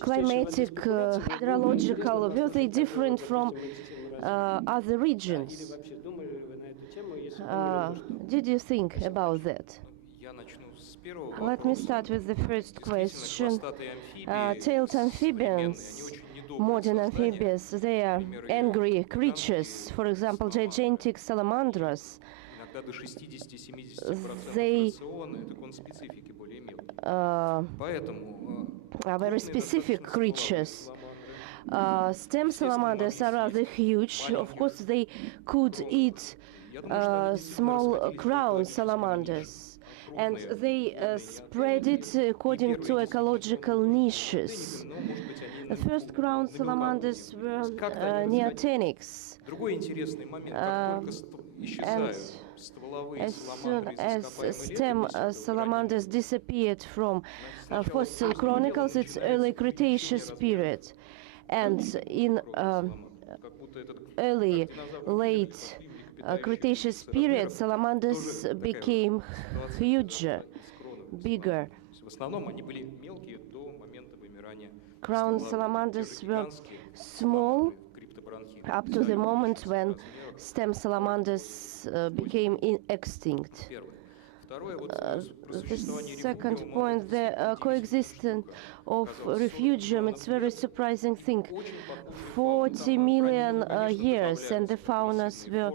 climatic, hydrological, were they different from other regions? Did you think about that? Let me start with the first question. Tailed amphibians, modern amphibians, they are angry creatures. For example, gigantic salamanders. They are very specific creatures. Stem salamanders are rather huge. Of course, they could eat small crown salamanders, and they spread it according to ecological niches. The first crown salamanders were neotenics, and as soon as stem salamanders disappeared from fossil chronicles, it's early Cretaceous period, and in early, late Cretaceous period, salamanders became huger, bigger. Crown salamanders were small up to the moment when stem salamanders became extinct. The second point, the coexistence of refugium, it's very surprising thing. 40 million years, and the faunas were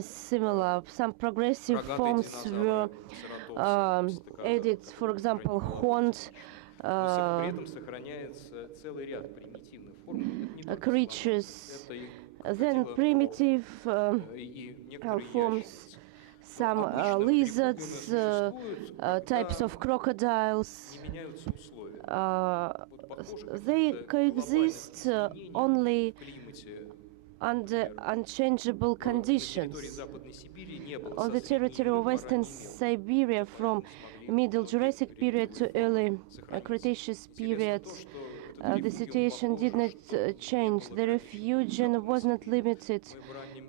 similar. Some progressive forms were added, for example, horned creatures. Then primitive forms, some lizards, types of crocodiles. They coexist only under unchangeable conditions. On the territory of Western Siberia, from Middle Jurassic period to early Cretaceous period, the situation did not change. The refugium was not limited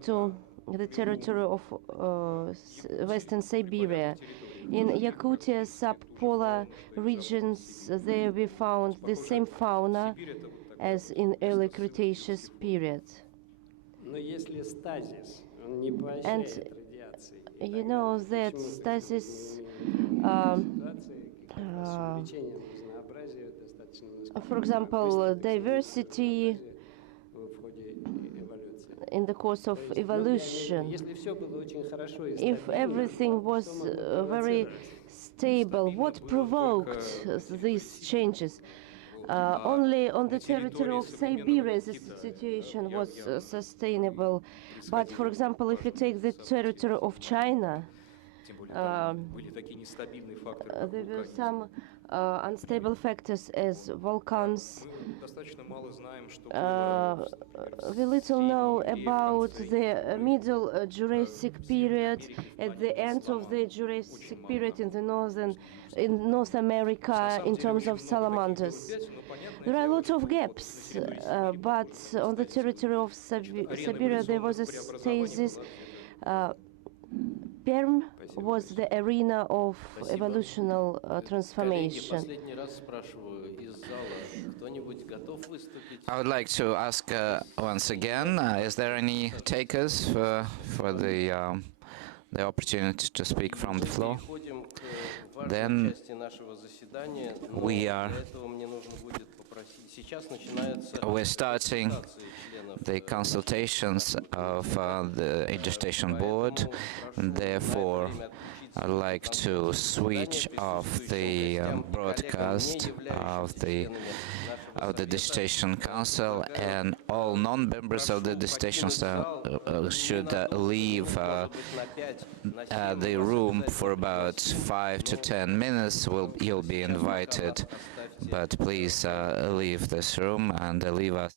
to the territory of Western Siberia. In Yakutia subpolar regions, there we found the same fauna as in early Cretaceous period. And you know that stasis, for example, diversity in the course of evolution. If everything was very stable, what provoked these changes? Only on the territory of Siberia the situation was sustainable. But for example, if you take the territory of China, there were some unstable factors as volcans. We little know about the Middle Jurassic period, at the end of the Jurassic period in North America in terms of salamanders. There are a lot of gaps, but on the territory of Siberia there was a stasis. Perm was the arena of evolutionary transformation. I would like to ask once again, is there any takers for the opportunity to speak from the floor? Then we're starting the consultations of the Dissertation Board, and therefore I'd like to switch off the broadcast of the Dissertation Council, and all non-members of the Dissertation should leave the room for about 5 to 10 minutes. You'll be invited, but please leave this room and leave us.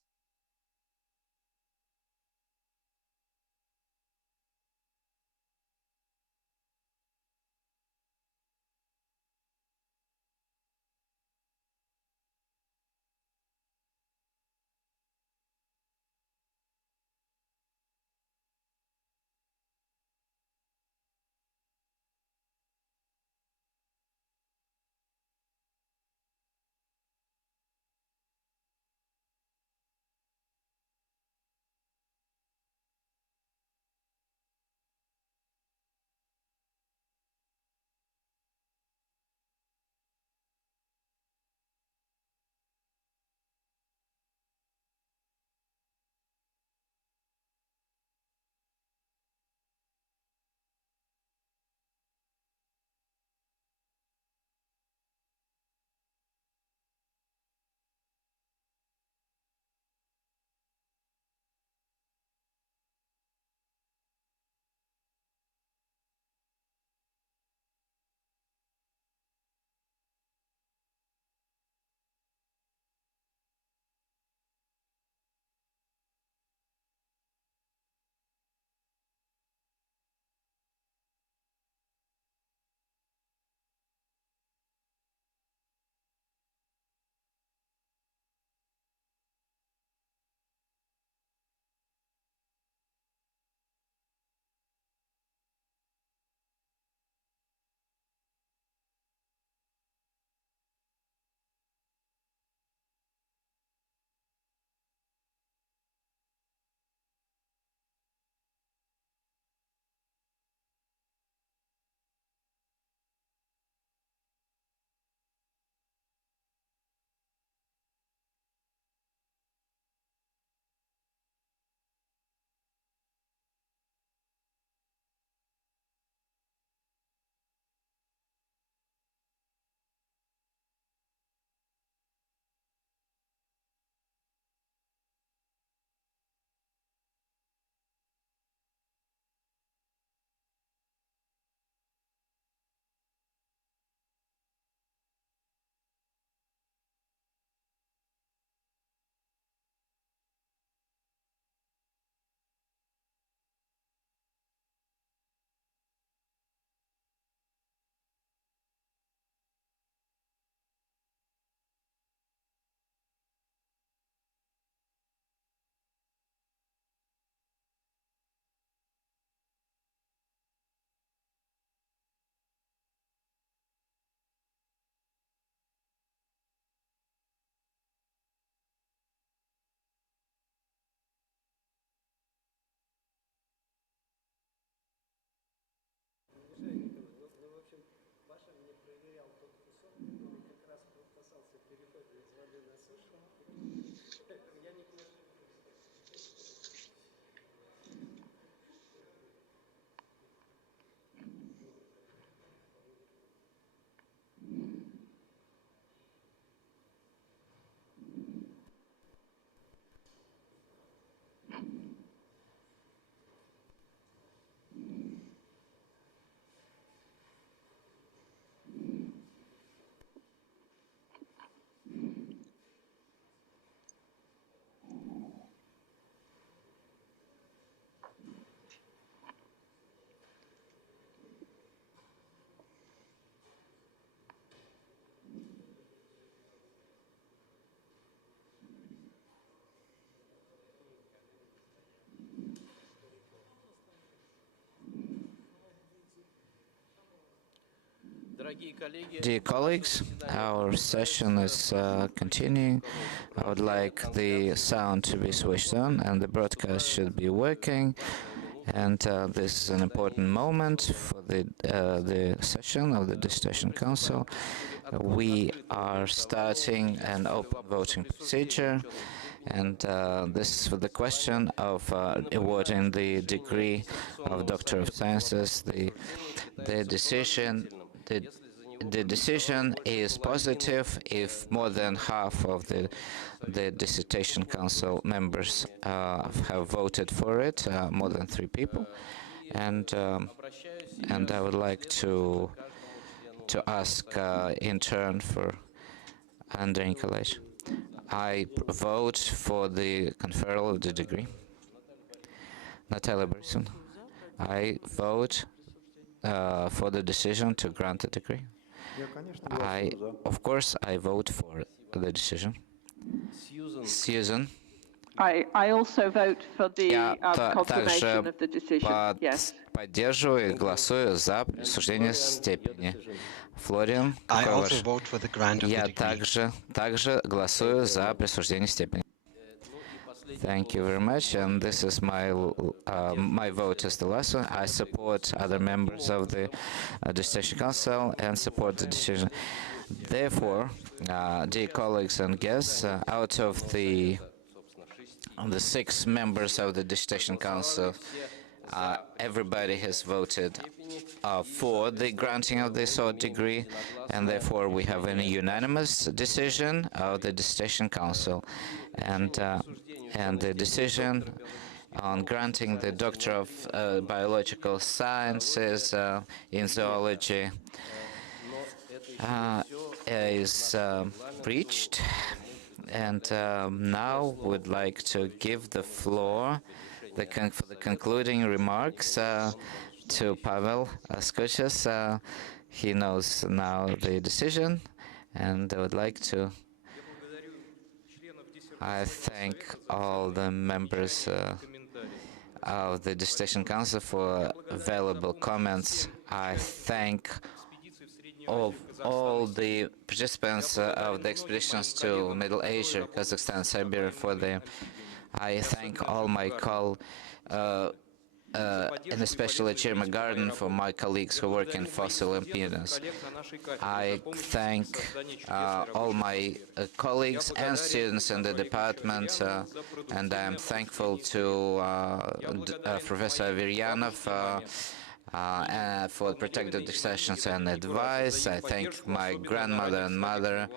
Dear colleagues, our session is continuing. I would like the sound to be switched on and the broadcast should be working. And this is an important moment for the session of the Dissertation Council. We are starting an open voting procedure, and this is for the question of awarding the degree of Doctor of Sciences. The decision is positive if more than half of the Dissertation Council members have voted for it, more than 3 people, and I would like to ask in turn for Andrei Nikolaevich. I vote for the conferral of the degree. Natalia Borisovna, I vote for the decision to grant the degree. Of course, I vote for the decision. Susan. I also vote for the confirmation of the decision. Yes. Поддерживаю и голосую за присуждение степени. Флориан. I also vote for the grant of the Я degree. также голосую за присуждение степени. Thank you very much, and this is my vote is the last one. I support other members of the Dissertation Council and support the decision. Therefore, dear colleagues and guests, out of the 6 members of the Dissertation Council, everybody has voted for the granting of this degree, and therefore we have a unanimous decision of the Dissertation Council, and the decision on granting the Doctor of Biological Sciences in Zoology is reached, and now would like to give the floor for the concluding remarks to Pavel Skutschas. He knows now the decision, and I would like to thank all the members of the Dissertation Council for valuable comments. I thank all the participants of the expeditions to Middle Asia, Kazakhstan, Siberia for the. I thank all my and especially Chairman Garden for my colleagues who work in fossil impedance. I thank all my colleagues and students in the department, and I am thankful to Professor Averyanov for protected sessions and advice. I thank my grandmother and mother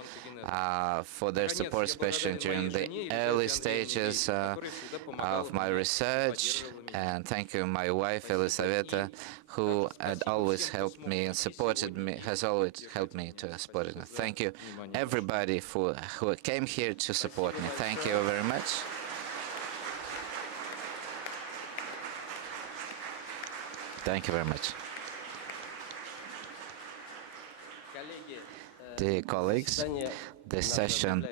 for their support, especially during the early stages of my research. And thank you, my wife, Elisaveta, who had always helped me and supported me, has always helped me to support it. Thank you, everybody who came here to support me. Thank you very much. Thank you very much. Dear colleagues, the session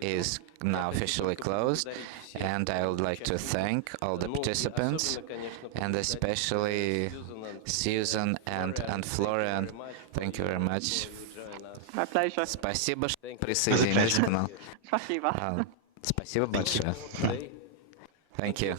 is now officially closed, and I would like to thank all the participants, and especially Susan and Florian. Thank you very much. My pleasure. Спасибо, что присоединились к нам. Спасибо. Спасибо большое. Thank you.